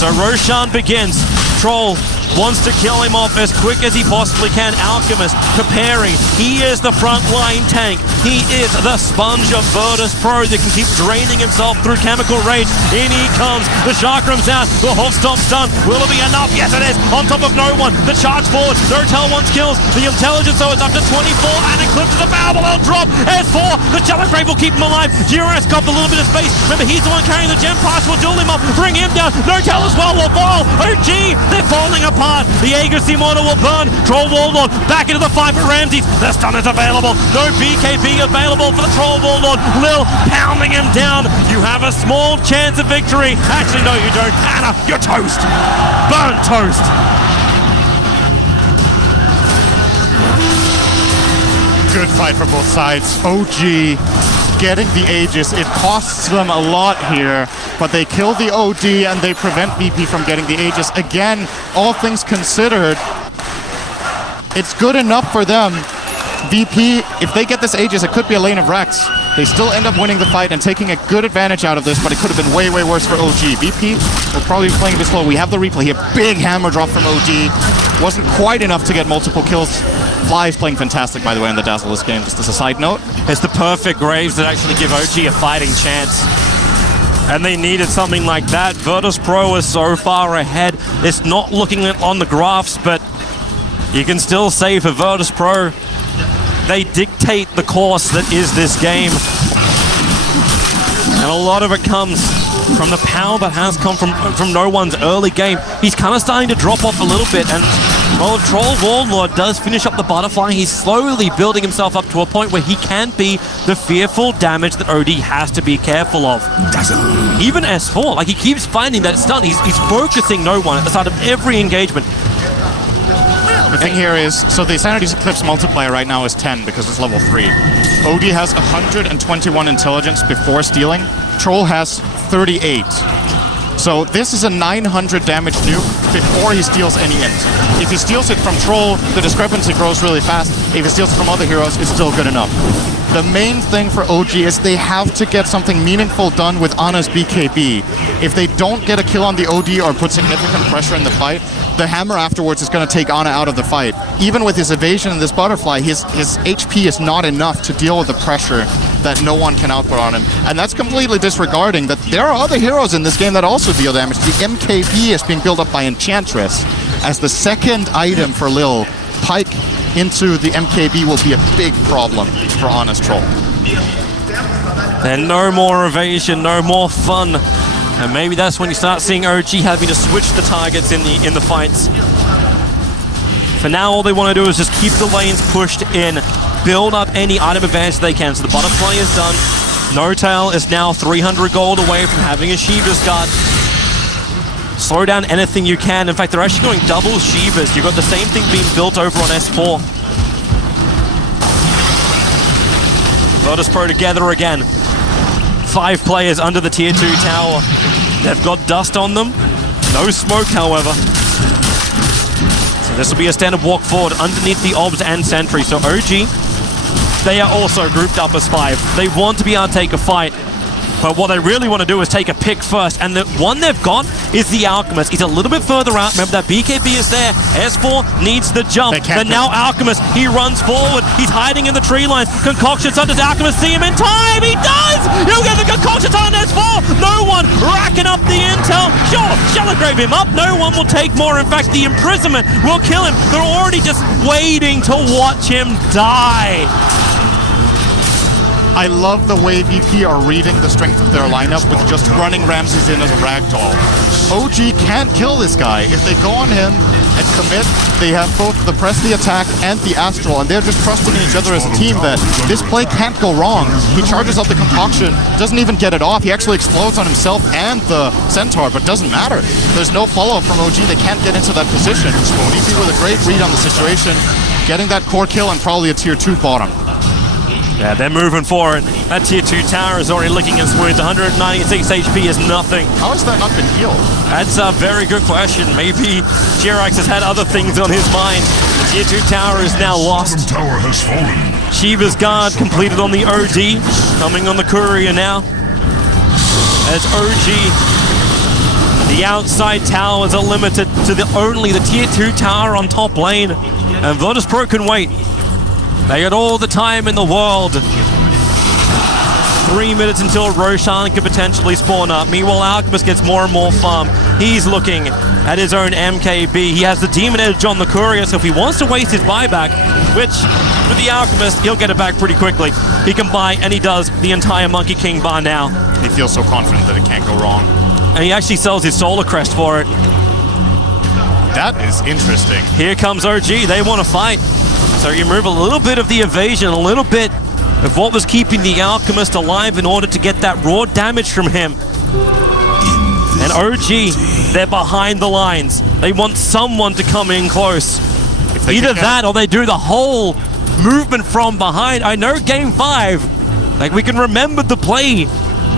So Roshan begins. Troll wants to kill him off as quick as he possibly can. Alchemist preparing. He is the frontline tank. He is the sponge of Virtus Pro that can keep draining himself through Chemical Rage. In he comes. The Chakram's out. The Hoof Stomp's done. Will it be enough? Yes, it is. On top of no one. The charge forward. Nortel wants kills. The intelligence, though, is up to 24. And Eclipse is a barrel drop. S4. The Telegraph will keep him alive. Duras got a little bit of space. Remember, he's the one carrying the gem pass. Will duel him up. Bring him down. Nortel as well will fall. OG, they're falling apart. The Aegis Immortal will burn. Troll Warlord back into the fight for Ramses. The stun is available. No BKB available for the Troll Warlord. Lil pounding him down. You have a small chance of victory. Actually, no, you don't. Anna, you're toast. Burn toast. Good fight for both sides. OG getting the Aegis. It costs them a lot here, but they kill the OD and they prevent VP from getting the Aegis. Again, all things considered, it's good enough for them. VP, if they get this Aegis, it could be a lane of Rex. They still end up winning the fight and taking a good advantage out of this, but it could have been way, way worse for OG. VP will probably be playing this slow. We have the replay here. Big hammer drop from OG. Wasn't quite enough to get multiple kills. Fly is playing fantastic, by the way, in the Dazzle this game, just as a side note. It's the perfect Graves that actually give OG a fighting chance. And they needed something like that. Virtus Pro is so far ahead. It's not looking on the graphs, but you can still say for Virtus Pro, they dictate the course that is this game. And a lot of it comes from the power that has come from No One's early game. He's kind of starting to drop off a little bit, and well, Troll Warlord does finish up the butterfly. He's slowly building himself up to a point where he can be the fearful damage that OD has to be careful of. Even S4, like he keeps finding that stun. He's focusing No One at the start of every engagement. The thing here is, so the Sanity's Eclipse multiplier right now is 10 because it's level 3. OD has 121 intelligence before stealing. Troll has 38. So this is a 900 damage nuke before he steals any int. If he steals it from Troll, the discrepancy grows really fast. If he steals it from other heroes, it's still good enough. The main thing for OG is they have to get something meaningful done with Ana's BKB. If they don't get a kill on the OD or put significant pressure in the fight, the hammer afterwards is going to take Ana out of the fight. Even with his evasion and this butterfly, his HP is not enough to deal with the pressure that No One can output on him. And that's completely disregarding that there are other heroes in this game that also deal damage. The MKB is being built up by Enchantress as the second item for Lil. Pike into the MKB will be a big problem for Honest Troll. And no more evasion, no more fun. And maybe that's when you start seeing OG having to switch the targets in the fights. For now, all they want to do is just keep the lanes pushed in, build up any item advantage they can. So the butterfly is done. No-Tail is now 300 gold away from having a Shiva's Guard. Slow down anything you can. In fact, they're actually going double Shivas. You've got the same thing being built over on S4. Virtus Pro together again. 5 players under the tier 2 tower. They've got dust on them. No smoke, however. So this will be a standard walk forward underneath the obs and sentry. So OG, they are also grouped up as 5. They want to be able to take a fight. But what they really want to do is take a pick first. And the one they've got is the Alchemist. He's a little bit further out. Remember that BKB is there. S4 needs the jump. But now Alchemist, he runs forward. He's hiding in the tree lines. Concoction Sun, does Alchemist see him in time? He does! He'll get the Concoction Sun on S4. No one racking up the intel. Sure, shall it grab him up? No one will take more. In fact, the imprisonment will kill him. They're already just waiting to watch him die. I love the way VP are reading the strength of their lineup with just running Ramses in as a ragdoll. OG can't kill this guy. If they go on him and commit, they have both the press the attack and the astral, and they're just trusting in each other as a team that this play can't go wrong. He charges up the concoction, doesn't even get it off. He actually explodes on himself and the centaur, but doesn't matter. There's no follow-up from OG. They can't get into that position. VP with a great read on the situation, getting that core kill and probably a tier 2 bottom. Yeah, they're moving forward. That tier 2 tower is already licking its wounds. 196 HP is nothing. How has that not been healed? That's a very good question. Maybe Jirax has had other things on his mind. The tier 2 tower is now lost. Tower has fallen. Shiva's Guard completed on the OD. Coming on the courier now. As OG, the outside towers are limited to only the tier 2 tower on top lane. And Virtus Pro can wait. They got all the time in the world. 3 minutes until Roshan can potentially spawn up. Meanwhile, Alchemist gets more and more farm. He's looking at his own MKB. He has the Demon Edge on the courier, so if he wants to waste his buyback, which with the Alchemist, he'll get it back pretty quickly. He can buy, and he does, the entire Monkey King bar now. He feels so confident that it can't go wrong. And he actually sells his Solar Crest for it. That is interesting. Here comes OG. They want to fight. So you remove a little bit of the evasion, a little bit of what was keeping the Alchemist alive in order to get that raw damage from him. And OG, they're behind the lines. They want someone to come in close. Either that or they do the whole movement from behind. I know Game 5, like we can remember the play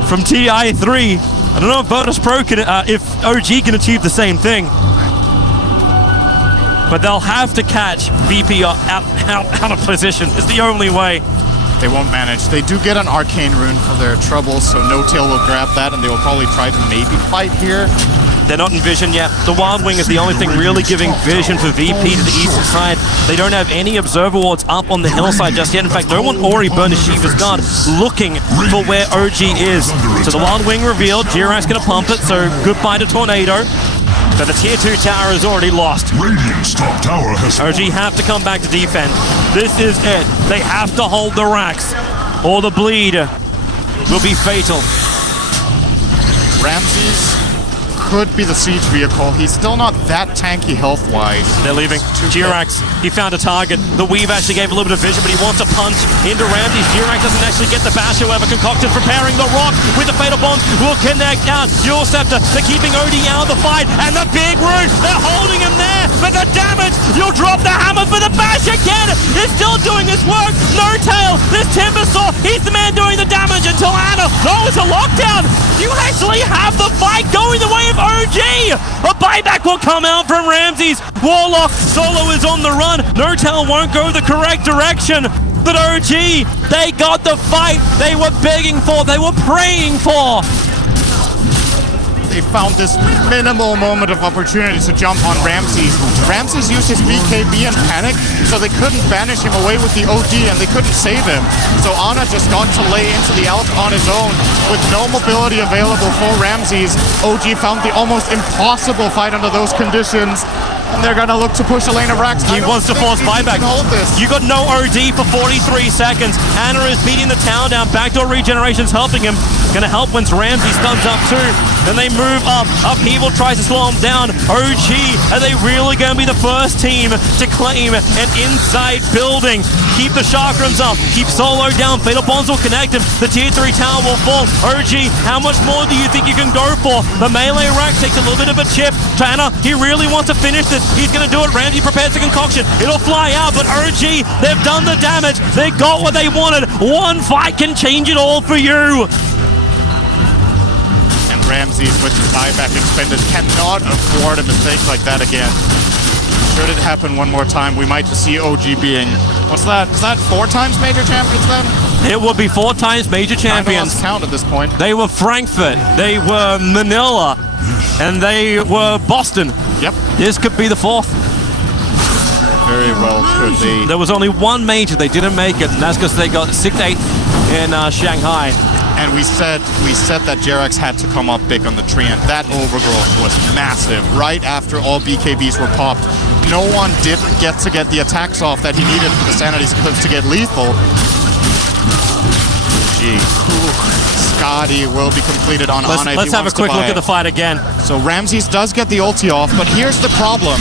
from TI3. I don't know if Virtus Pro can, if OG can achieve the same thing. But they'll have to catch VP out of position. It's the only way. They won't manage. They do get an Arcane Rune for their trouble, so No-Tail will grab that, and they will probably try to maybe fight here. They're not in vision yet. The Wild Wing is the only thing really giving vision for VP to the eastern side. They don't have any observer wards up on the hillside just yet. In fact, no one already burned a Shiva's Guard looking for where OG is. So the Wild Wing revealed. Jirax gonna pump it, so goodbye to Tornado. But the tier 2 tower is already lost. Radiant's top tower has OG have to come back to defend. This is it. They have to hold the racks, or the bleed will be fatal. Ramses could be the siege vehicle. He's still not that tanky health-wise. They're leaving. Jirax, he found a target. The Weave actually gave a little bit of vision, but he wants to punch into Ramses. Jirax doesn't actually get the bash, however. Concocted preparing the rock with the fatal bombs. Will connect out. Dual Scepter, they're keeping OD out of the fight. And the big root, they're holding him there. But the damage, you'll drop the hammer for the bash again. He's still doing his work. No-Tail, this Timbersaw, he's the man doing the damage until Anna. No, it's a lockdown. You actually have the fight going the way of OG. A buyback will come out from Ramses. Warlock solo is on the run. No-Tail won't go the correct direction. But OG, they got the fight they were begging for, they were praying for. They found this minimal moment of opportunity to jump on Ramses. Ramses used his BKB and panic, so they couldn't banish him away with the OD and they couldn't save him. So Ana just got to lay into the Alp on his own with no mobility available for Ramses. OG found the almost impossible fight under those conditions. And they're gonna look to push a lane of racks. He wants to force buyback. You got no OD for 43 seconds. Anna is beating the tower down. Backdoor regeneration's helping him. Gonna help once Ramsey stuns up too. Then they move up. Upheaval tries to slow him down. OG, are they really gonna be the first team to claim an inside building? Keep the chakrams up. Keep Solo down. Fatal Bonds will connect him. The tier 3 tower will fall. OG, how much more do you think you can go for? The melee rack takes a little bit of a chip. Tanner, he really wants to finish this. He's gonna do it. Ramsey prepares the concoction. It'll fly out, but OG, they've done the damage. They got what they wanted. One fight can change it all for you. And Ramsey's with the buyback expended cannot afford a mistake like that again. Should it happen one more time, we might just see OG being, what's that? Is that 4 times major champions then? It will be 4 times major champions. Lost count at this point. They were Frankfurt, they were Manila, and they were Boston. Yep. This could be the 4th. Very well could be. There was only 1 major, they didn't make it, and that's because they got 6th, 8th in Shanghai. And we said that Jerax had to come up big on the tree, and that overgrowth was massive. Right after all BKBs were popped, no one didn't get the attacks off that he needed for the Sanity Eclipse to get lethal. Gee. Scotty will be completed on Ana. Let's have a quick look at the fight again. So Ramses does get the ulti off, but here's the problem.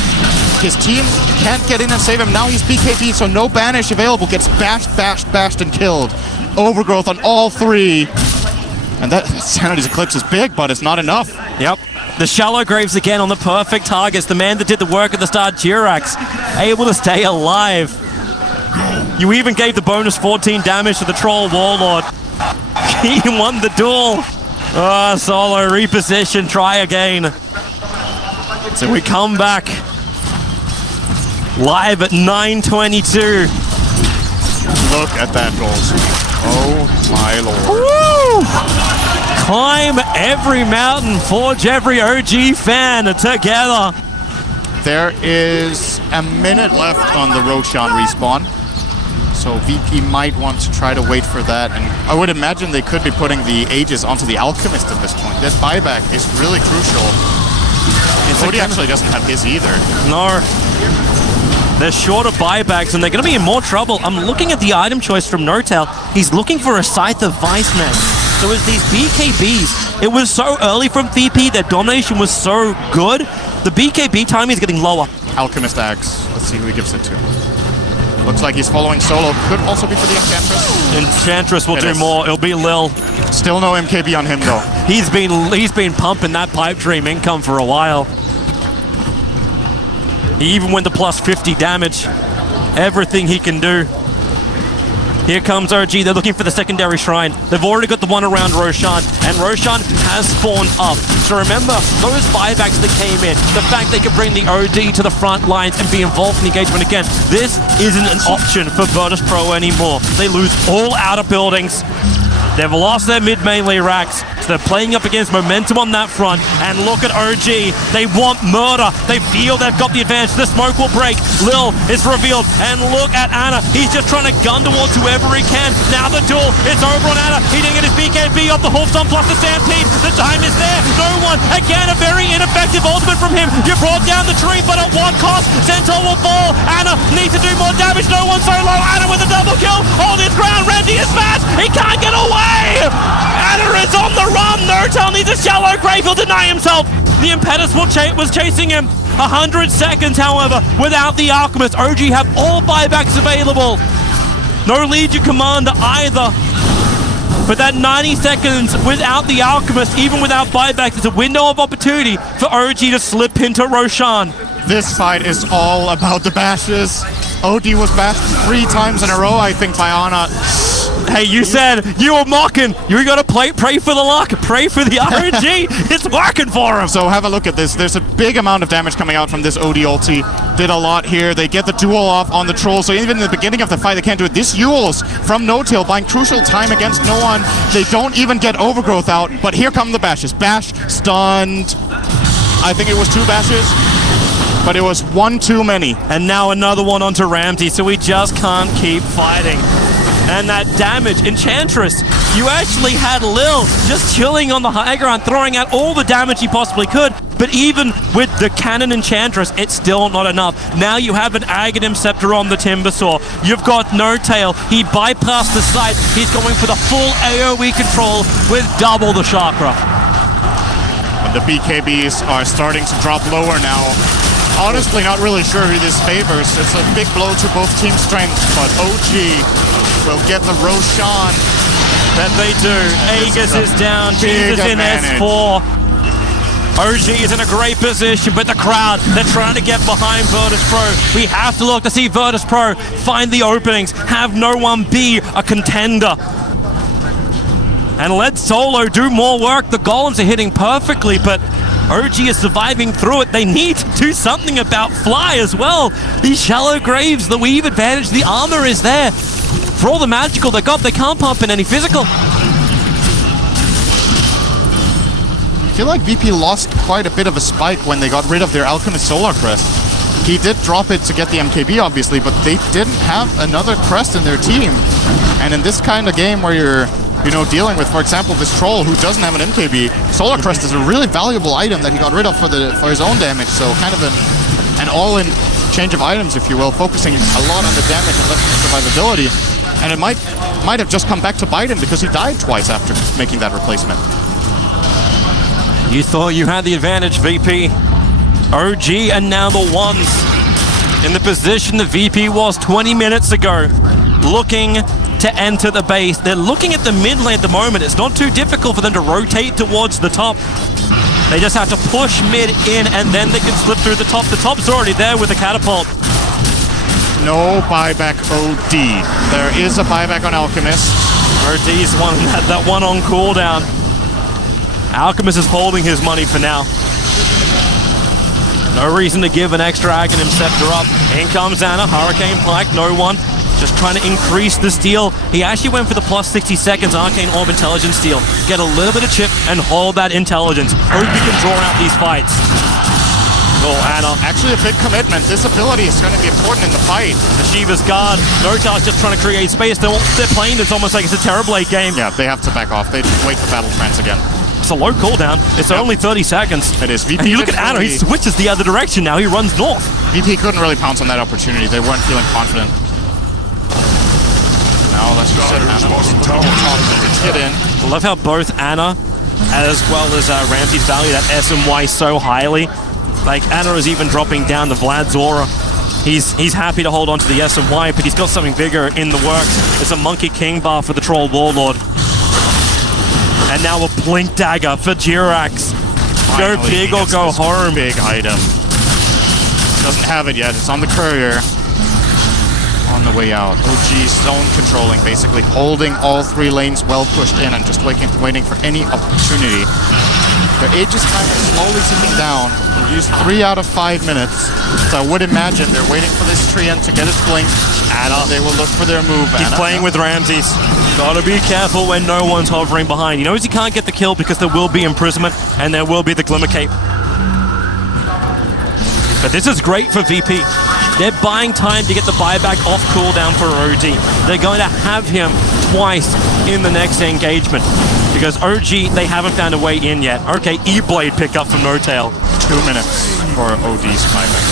His team can't get in and save him. Now he's BKB, so no banish available. Gets bashed, and killed. Overgrowth on all 3. And that Sanity's Eclipse is big, but it's not enough. Yep. The shallow graves again on the perfect targets. The man that did the work at the start, Jirax, able to stay alive. You even gave the bonus 14 damage to the Troll Warlord. He won the duel. Solo reposition, try again. So we come back live at 9:22. Look at that goal. Oh my lord. Woo! Climb every mountain, forge every OG fan together. There is a minute left on the Roshan respawn. So VP might want to try to wait for that. And I would imagine they could be putting the Aegis onto the Alchemist at this point. This buyback is really crucial. Cody actually doesn't have his either. No. They're short of buybacks, and they're going to be in more trouble. I'm looking at the item choice from Nortel. He's looking for a Scythe of Viceman. So it's these BKBs. It was so early from VP. Their domination was so good. The BKB timing is getting lower. Alchemist Axe. Let's see who he gives it to. Looks like he's following Solo. Could also be for the Enchantress. Enchantress will do more. It'll be Lil. Still no MKB on him, though. He's been pumping that pipe dream income for a while. He even went to plus 50 damage. Everything he can do. Here comes OG. They're looking for the secondary shrine. They've already got the one around Roshan, and Roshan has spawned up. So remember, those buybacks that came in, the fact they could bring the OD to the front lines and be involved in the engagement again, this isn't an option for Virtus Pro anymore. They lose all outer buildings. They've lost their mid-melee racks, so they're playing up against momentum on that front. And look at OG. They want murder. They feel they've got the advantage. The smoke will break. Lil is revealed. And look at Ana. He's just trying to gun towards whoever he can. Now the duel. It's over on Ana. He didn't get his BKB off the Hoofstorm plus the Stampede. The time is there. No one. Again, a very ineffective ultimate from him. You brought down the tree, but at what cost? Centaur will fall. Ana needs to do more damage. No one solo. Ana with a double kill. Hold his ground. Randy is smashed. He can't get away. Ana is on the run. Nortel needs a shallow grave. He'll deny himself. The Impetus was chasing him. 100 seconds, however, without the Alchemist. OG have all buybacks available. No Legion Commander either. But that 90 seconds without the Alchemist, even without buybacks, is a window of opportunity for OG to slip into Roshan. This fight is all about the bashes. OD was bashed 3 times in a row, I think, by Ana. Hey, you said you were mocking. You gotta pray for the luck, pray for the RNG. It's working for him. So have a look at this. There's a big amount of damage coming out from this OD ulti. Did a lot here. They get the duel off on the troll. So even in the beginning of the fight, they can't do it. This Yules from No-Tail buying crucial time against no one. They don't even get overgrowth out. But here come the bashes. Bash stunned. I think it was 2 bashes. But it was 1 too many. And now another one onto Ramsey, so we just can't keep fighting. And that damage, Enchantress, you actually had Lil just chilling on the high ground, throwing out all the damage he possibly could. but even with the Cannon Enchantress, it's still not enough. Now you have an Aghanim Scepter on the Timbersaw. You've got No Tail. He bypassed the site. He's going for the full AoE control with double the chakra. And the BKBs are starting to drop lower now. Honestly, not really sure who this favors. It's a big blow to both team strength, but OG will get the Roshan. That they do. Aegis is down. Jesus in S4. OG is in a great position, but the crowd, they're trying to get behind Virtus.pro. We have to look to see Virtus.pro find the openings, have no one be a contender. And let Solo do more work. The golems are hitting perfectly, but OG is surviving through it. They need to do something about Fly as well. These shallow graves, the weave advantage, the armor is there. For all the magical they got, they can't pump in any physical. I feel like VP lost quite a bit of a spike when they got rid of their Alchemist Solar Crest. He did drop it to get the MKB, obviously, but they didn't have another crest in their team. And in this kind of game where you're, dealing with, for example, this troll who doesn't have an MKB, Solar Crest is a really valuable item that he got rid of for his own damage. So kind of an all-in change of items, if you will, focusing a lot on the damage and less on the survivability. And it might have just come back to bite him because he died twice after making that replacement. You thought you had the advantage, VP. OG and now the ones in the position the VP was 20 minutes ago, looking to enter the base. They're looking at the mid lane at the moment. It's not too difficult for them to rotate towards the top. They just have to push mid in and then they can slip through the top. The top's already there with the catapult. No buyback OD. There is a buyback on Alchemist. OD's one that one on cooldown. Alchemist is holding his money for now. No reason to give an extra Aghanim Scepter up. In comes Ana, Hurricane Pike, no one. Just trying to increase the steal. He actually went for the plus 60 seconds Arcane Orb Intelligence steal. Get a little bit of chip and hold that intelligence. Hope you can draw out these fights. Oh, Ana. Actually a big commitment. This ability is going to be important in the fight. The Shiva's Guard. Notal's just trying to create space. They're playing it's almost like it's a Terrorblade game. Yeah, they have to back off. They just wait for Battle Trance again. It's a low cooldown. It's only 30 seconds. It is. VP and you look at Ana, he switches the other direction now. He runs north. VP couldn't really pounce on that opportunity. They weren't feeling confident. Now let's just set Ana to get in. I love how both Ana as well as Ramsey's value that S and Y so highly. Like, Ana is even dropping down the Vlad's aura. He's happy to hold on to the S and Y, but he's got something bigger in the works. It's a Monkey King bar for the Troll Warlord. And now a Blink Dagger for Jirax. Go big or go home. Big item. Doesn't have it yet. It's on the courier. On the way out. OG zone controlling, basically holding all three lanes well pushed in and just waiting for any opportunity. Their Aegis time is slowly ticking down. They used 3 out of 5 minutes. So I would imagine they're waiting for this Treant to get its blink. Ana, they will look for their move. He's playing with Ramses. Gotta be careful when no one's hovering behind. He knows he can't get the kill because there will be imprisonment and there will be the Glimmer Cape. But this is great for VP. They're buying time to get the buyback off cooldown for OG. They're going to have him twice in the next engagement. Because OG, they haven't found a way in yet. Okay, E-Blade pickup from No Tail. 2 minutes for OD's buyback.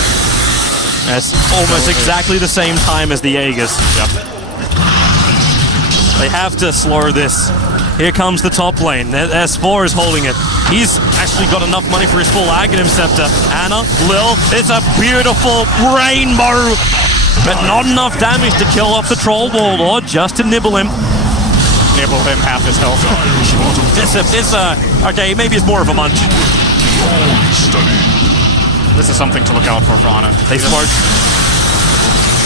That's almost exactly the same time as the Aegis. Yep. They have to slow this. Here comes the top lane. S4 is holding it. He's actually got enough money for his full Aghanim Scepter. Ana, Lil, it's a beautiful rainbow, but not enough damage to kill off the Troll Warlord, just to nibble him. Nibble him half his health. Okay, maybe it's more of a munch. This is something to look out for Ana. They smart.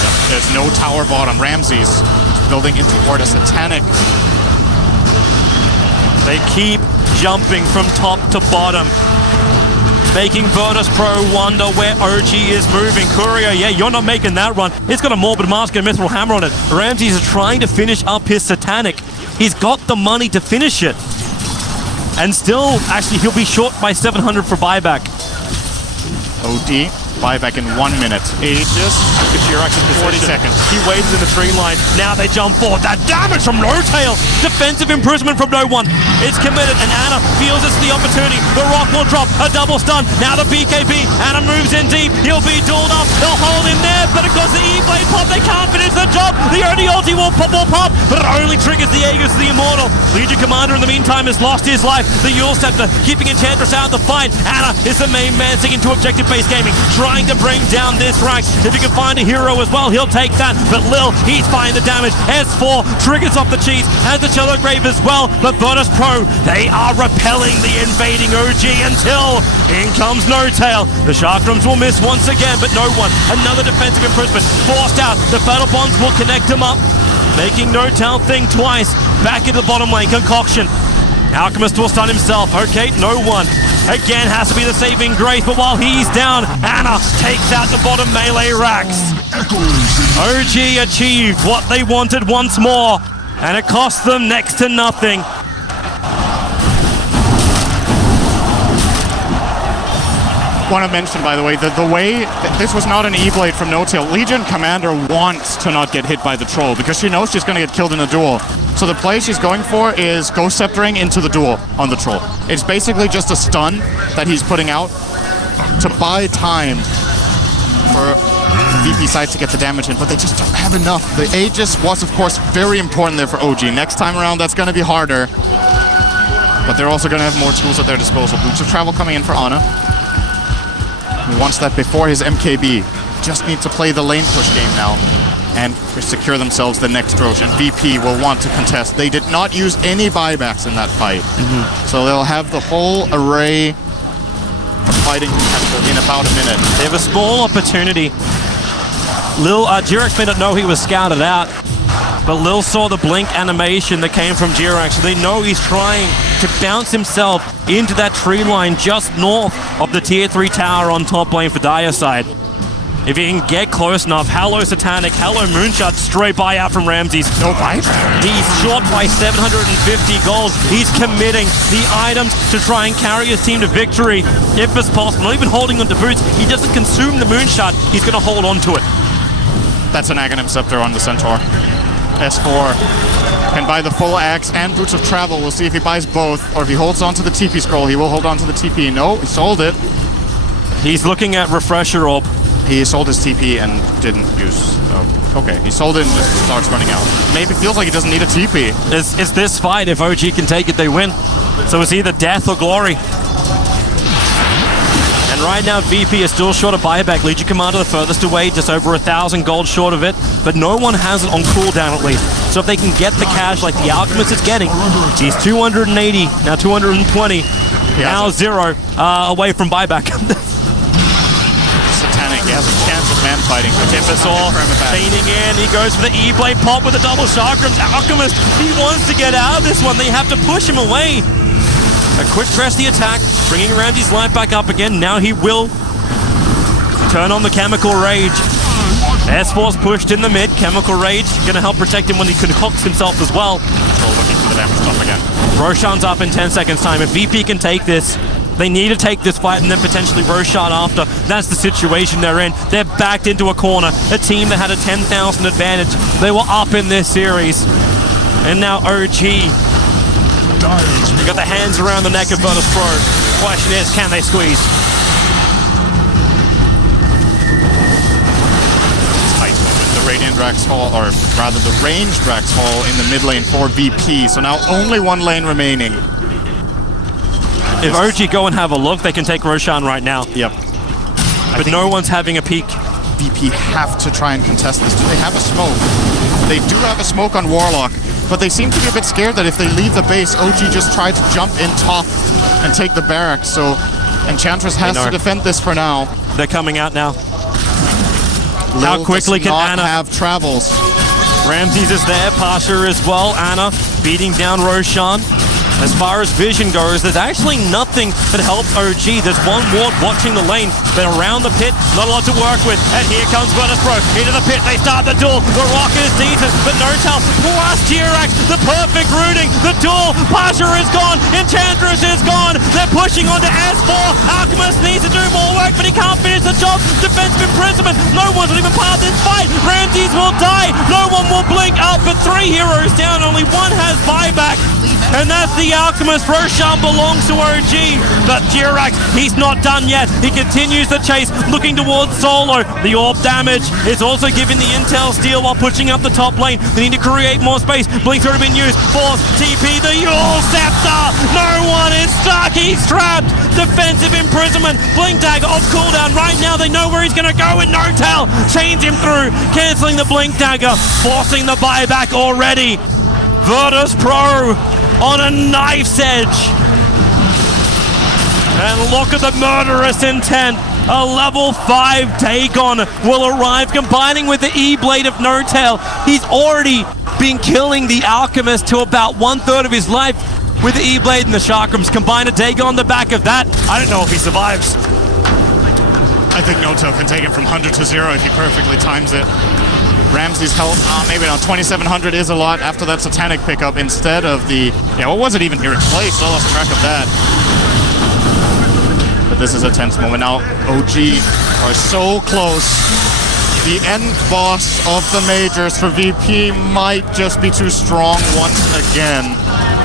Yep. There's no tower bottom. Ramses building into toward a Satanic. They keep jumping from top to bottom, making Virtus.pro wonder where OG is moving. Courier, yeah, you're not making that run. It's got a Morbid Mask and a Mithril Hammer on it. Ramses is trying to finish up his Satanic. He's got the money to finish it. And still, actually, he'll be short by 700 for buyback. OD buyback in 1 minute. Aegis, Kashirax is 40 seconds. He waits in the tree line. Now they jump forward. That damage from No-Tail. Defensive imprisonment from no one. It's committed, and Ana feels it's the opportunity. The rock will drop. A double stun. Now the BKB. Ana moves in deep. He'll be dueled up. They'll hold him there, but because the E-Blade pop, they can't finish the job. The only ulti will pop, but it only triggers the Aegis, the Immortal. Legion Commander in the meantime has lost his life. The Yule Scepter keeping Enchantress out of the fight. Ana is the main man sticking to objective-based gaming, trying to bring down this rank. If he can find a hero as well, he'll take that. But Lil, he's finding the damage. S4 triggers off the cheese, has the Cello Grave as well. But Virtus Pro, they are repelling the invading OG until in comes No-Tail. The Chakrams will miss once again, but no one. Another defensive imprisonment forced out. The Fatal Bonds will connect him up, making No-Tail think twice. Back into the bottom lane, Concoction. Alchemist will stun himself. Okay, no one. Again, has to be the saving grace, but while he's down, Ana takes out the bottom melee racks. OG achieved what they wanted once more, and it cost them next to nothing. Want to mention, by the way, the way this was not an E-Blade from No-Tail. Legion Commander wants to not get hit by the troll because she knows she's going to get killed in a duel. So the play she's going for is Ghost Sceptering into the duel on the troll. It's basically just a stun that he's putting out to buy time for VP side to get the damage in, but they just don't have enough. The Aegis was, of course, very important there for OG. Next time around, that's going to be harder, but they're also going to have more tools at their disposal. Boots of Travel coming in for Ana. He wants that before his MKB. Just need to play the lane push game now and secure themselves the next Roche. And VP will want to contest. They did not use any buybacks in that fight. So they'll have the whole array of fighting potential in about a minute. They have a small opportunity. Jirax may not know he was scouted out, but Lil saw the blink animation that came from Jirax, so they know he's trying to bounce himself into that tree line just north of the tier 3 tower on top lane for Dire side. If he can get close enough, hello Satanic, hello Moonshot, straight buyout from Ramses. No bite? He's short by 750 gold. He's committing the items to try and carry his team to victory, if it's possible. Not even holding on to boots, he doesn't consume the Moonshot, he's going to hold on to it. That's an Aghanim Scepter on the Centaur. S4 can buy the full axe and Boots of Travel. We'll see if he buys both, or if he holds on to the TP scroll. He will hold on to the TP. No, he sold it. He's looking at Refresher Orb. He sold his TP and didn't use... Oh, okay. He sold it and just starts running out. Maybe feels like he doesn't need a TP. It's this fight. If OG can take it, they win. So it's either death or glory. And right now, VP is still short of buyback. Legion Commander the furthest away, just over 1,000 gold short of it. But no one has it on cooldown at least. So if they can get the cash like the Alchemist is getting, he's 280, now 220, now 0 away from buyback. Satanic, he has a chance of man fighting. Timbasor leaning in, he goes for the E-Blade pop with the double chakrams. Alchemist, he wants to get out of this one. They have to push him away. A quick press the attack, bringing Ramsey's life back up again. Now he will turn on the Chemical Rage. S4's pushed in the mid. Chemical Rage going to help protect him when he concocts himself as well. Looking for the damage stop again. Roshan's up in 10 seconds time. If VP can take this, they need to take this fight and then potentially Roshan after. That's the situation they're in. They're backed into a corner. A team that had a 10,000 advantage. They were up in this series. And now OG. They got the hands around the neck of Virtus Pro. Question is, can they squeeze? Tight moment. The Radiant Drax Hall, or rather the Range Drax Hall in the mid lane for VP. So now only one lane remaining. If OG go and have a look, they can take Roshan right now. Yep. But no one's having a peek. VP have to try and contest this. Do they have a smoke? They do have a smoke on Warlock, but they seem to be a bit scared that if they leave the base, OG just tried to jump in top and take the barracks. So Enchantress has to defend this for now. They're coming out now. Lil How quickly can Ana have travels? Ramses is there, Pasha as well. Ana beating down Roshan. As far as vision goes, there's actually nothing that helps OG. There's one ward watching the lane, but around the pit, not a lot to work with. And here comes Virtus.pro into the pit. They start the duel. The rocket is decent, but N0tail plus G-Rax, the perfect rooting. The duel. Pasha is gone. Enchantress is gone. They're pushing onto S4. Alchemist needs to do more work, but he can't finish the job. Defensive imprisonment. No one's even part of this fight. Ramses will die. No one will blink up, but 3 heroes down. Only one has buyback. And that's the Alchemist. Roshan belongs to OG. But G-Rax, he's not done yet. He continues the chase, looking towards Solo. The orb damage is also giving the intel steal while pushing up the top lane. They need to create more space. Blink's already been used. Force, TP, the Yule Scepter. No one is stuck. He's trapped. Defensive imprisonment. Blink dagger off cooldown. Right now they know where he's going to go, and N0tail chains him through, cancelling the blink dagger, forcing the buyback already. Virtus.pro on a knife's edge. And look at the murderous intent. A level 5 Dagon will arrive, combining with the E-Blade of N0tail. He's already been killing the Alchemist to about 1/3 of his life with the E-Blade and the Chakrams. Combine a Dagon on the back of that. I don't know if he survives. I think N0tail can take him from 100 to 0 if he perfectly times it. Ramsey's health, maybe not. 2,700 is a lot after that Satanic pickup instead of the... Yeah, what was it even here in play? Still lost track of that. But this is a tense moment. Now, OG are so close. The end boss of the majors for VP might just be too strong once again.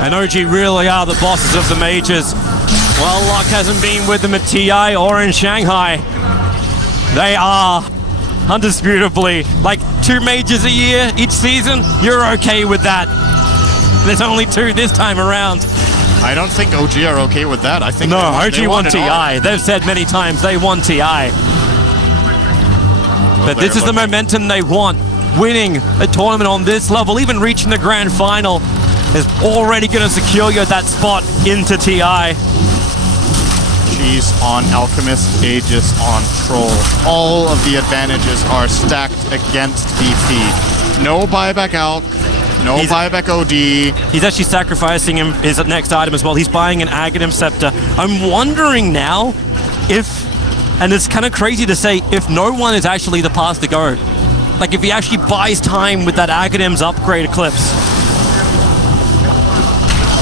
And OG really are the bosses of the majors. Well, luck hasn't been with them at TI or in Shanghai. They are undisputably like 2 majors a year each season. You're okay with that. There's only 2 this time around. I don't think OG are okay with that. I think no, OG won TI. All. They've said many times they won TI. But this is the momentum they want. Winning a tournament on this level, even reaching the grand final, is already going to secure you that spot into TI. Aegis on Alchemist, Aegis on Troll. All of the advantages are stacked against VP. No buyback Alch, no buyback OD. He's actually sacrificing his next item as well. He's buying an Aghanim Scepter. I'm wondering now if, and it's kind of crazy to say, if no one is actually the path to go. Like if he actually buys time with that Aghanim's upgrade Eclipse.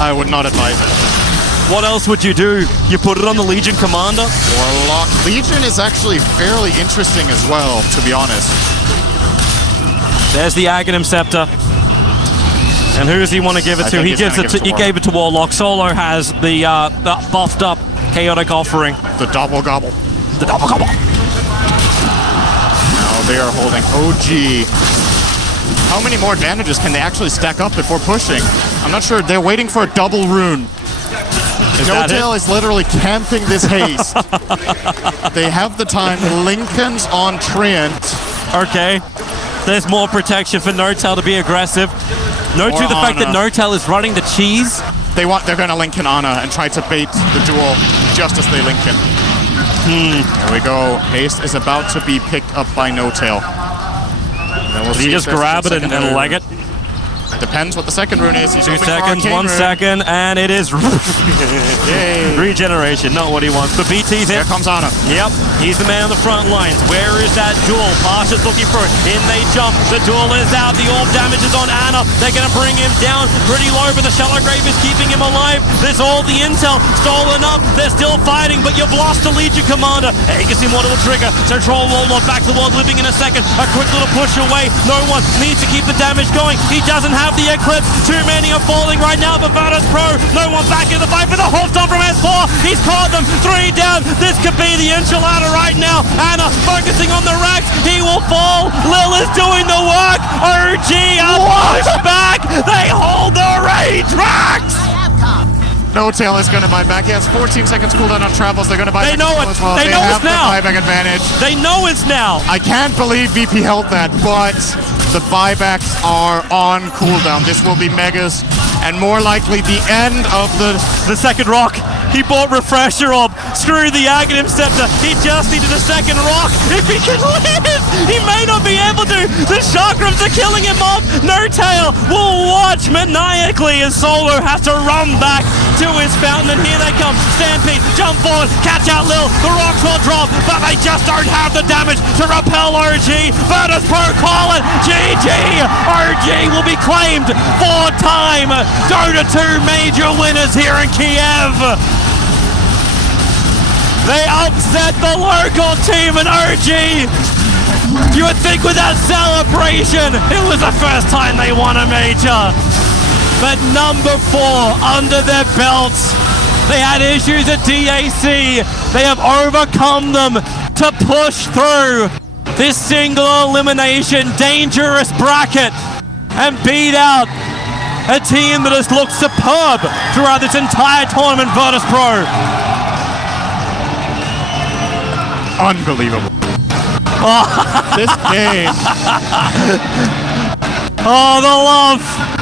I would not advise it. What else would you do? You put it on the Legion Commander? Warlock. Legion is actually fairly interesting as well, to be honest. There's the Aghanim Scepter. And who does he want to give it to? He gave it to Warlock. Solo has the buffed up Chaotic Offering. The double gobble. The double gobble. Now they are holding OG. How many more advantages can they actually stack up before pushing? I'm not sure. They're waiting for a double rune. N0tail is literally camping this haste. They have the time. Lincoln's on Treant. Okay. There's more protection for N0tail to be aggressive. Note to the fact that N0tail is running the cheese. They're going to Lincoln Ana and try to bait the duel just as they Lincoln. There we go. Haste is about to be picked up by N0tail. Did he just grab it and leg it? Depends what the second rune is. He's 2 seconds, 1 second, and it is regeneration, not what he wants. But BT's in. Here comes Ana. Yep, he's the man on the front lines. Where is that duel? Pasha's looking for it. In they jump. The duel is out. The orb damage is on Ana. They're going to bring him down pretty low, but the Shallow Grave is keeping him alive. There's all the intel stolen up. They're still fighting, but you've lost the Legion Commander. Aegis Immortal will trigger. Control Warlord back to the world, living in a second. A quick little push away. No one needs to keep the damage going. He doesn't have the Eclipse. Too many are falling right now, but Virtus.pro, no one back in the fight for the Holston from S4. He's caught them. 3 down. This could be the enchilada right now. Ana focusing on the racks. He will fall. Lil is doing the work. OG are pushed back. They hold the rage racks. N0tail is going to buy back. He has 14 seconds cooldown on travels. They're going to buy back. They know it. As well. They know it's now. The buyback advantage. They know it's now. I can't believe VP held that, but the buybacks are on cooldown. This will be Megas, and more likely the end of the second rock. He bought Refresher Orb. Screw the Aghanim Scepter. He just needed a second rock. If he can live, he may not be able to. The Chakrams are killing him off. N0tail will watch maniacally as Solo has to run back to his fountain, and here they come. Stampede, jump forward, catch out Lil. The rocks will drop, but they just don't have the damage to repel OG. Virtus Pro call it. GG. OG will be claimed 4-time Dota 2 major winners here in Kiev. They upset the local team in OG. You would think with that celebration, it was the first time they won a major. But number 4 under their belts. They had issues at DAC. They have overcome them to push through this single elimination dangerous bracket and beat out a team that has looked superb throughout this entire tournament, Virtus Pro. Unbelievable. This game. Oh, the love.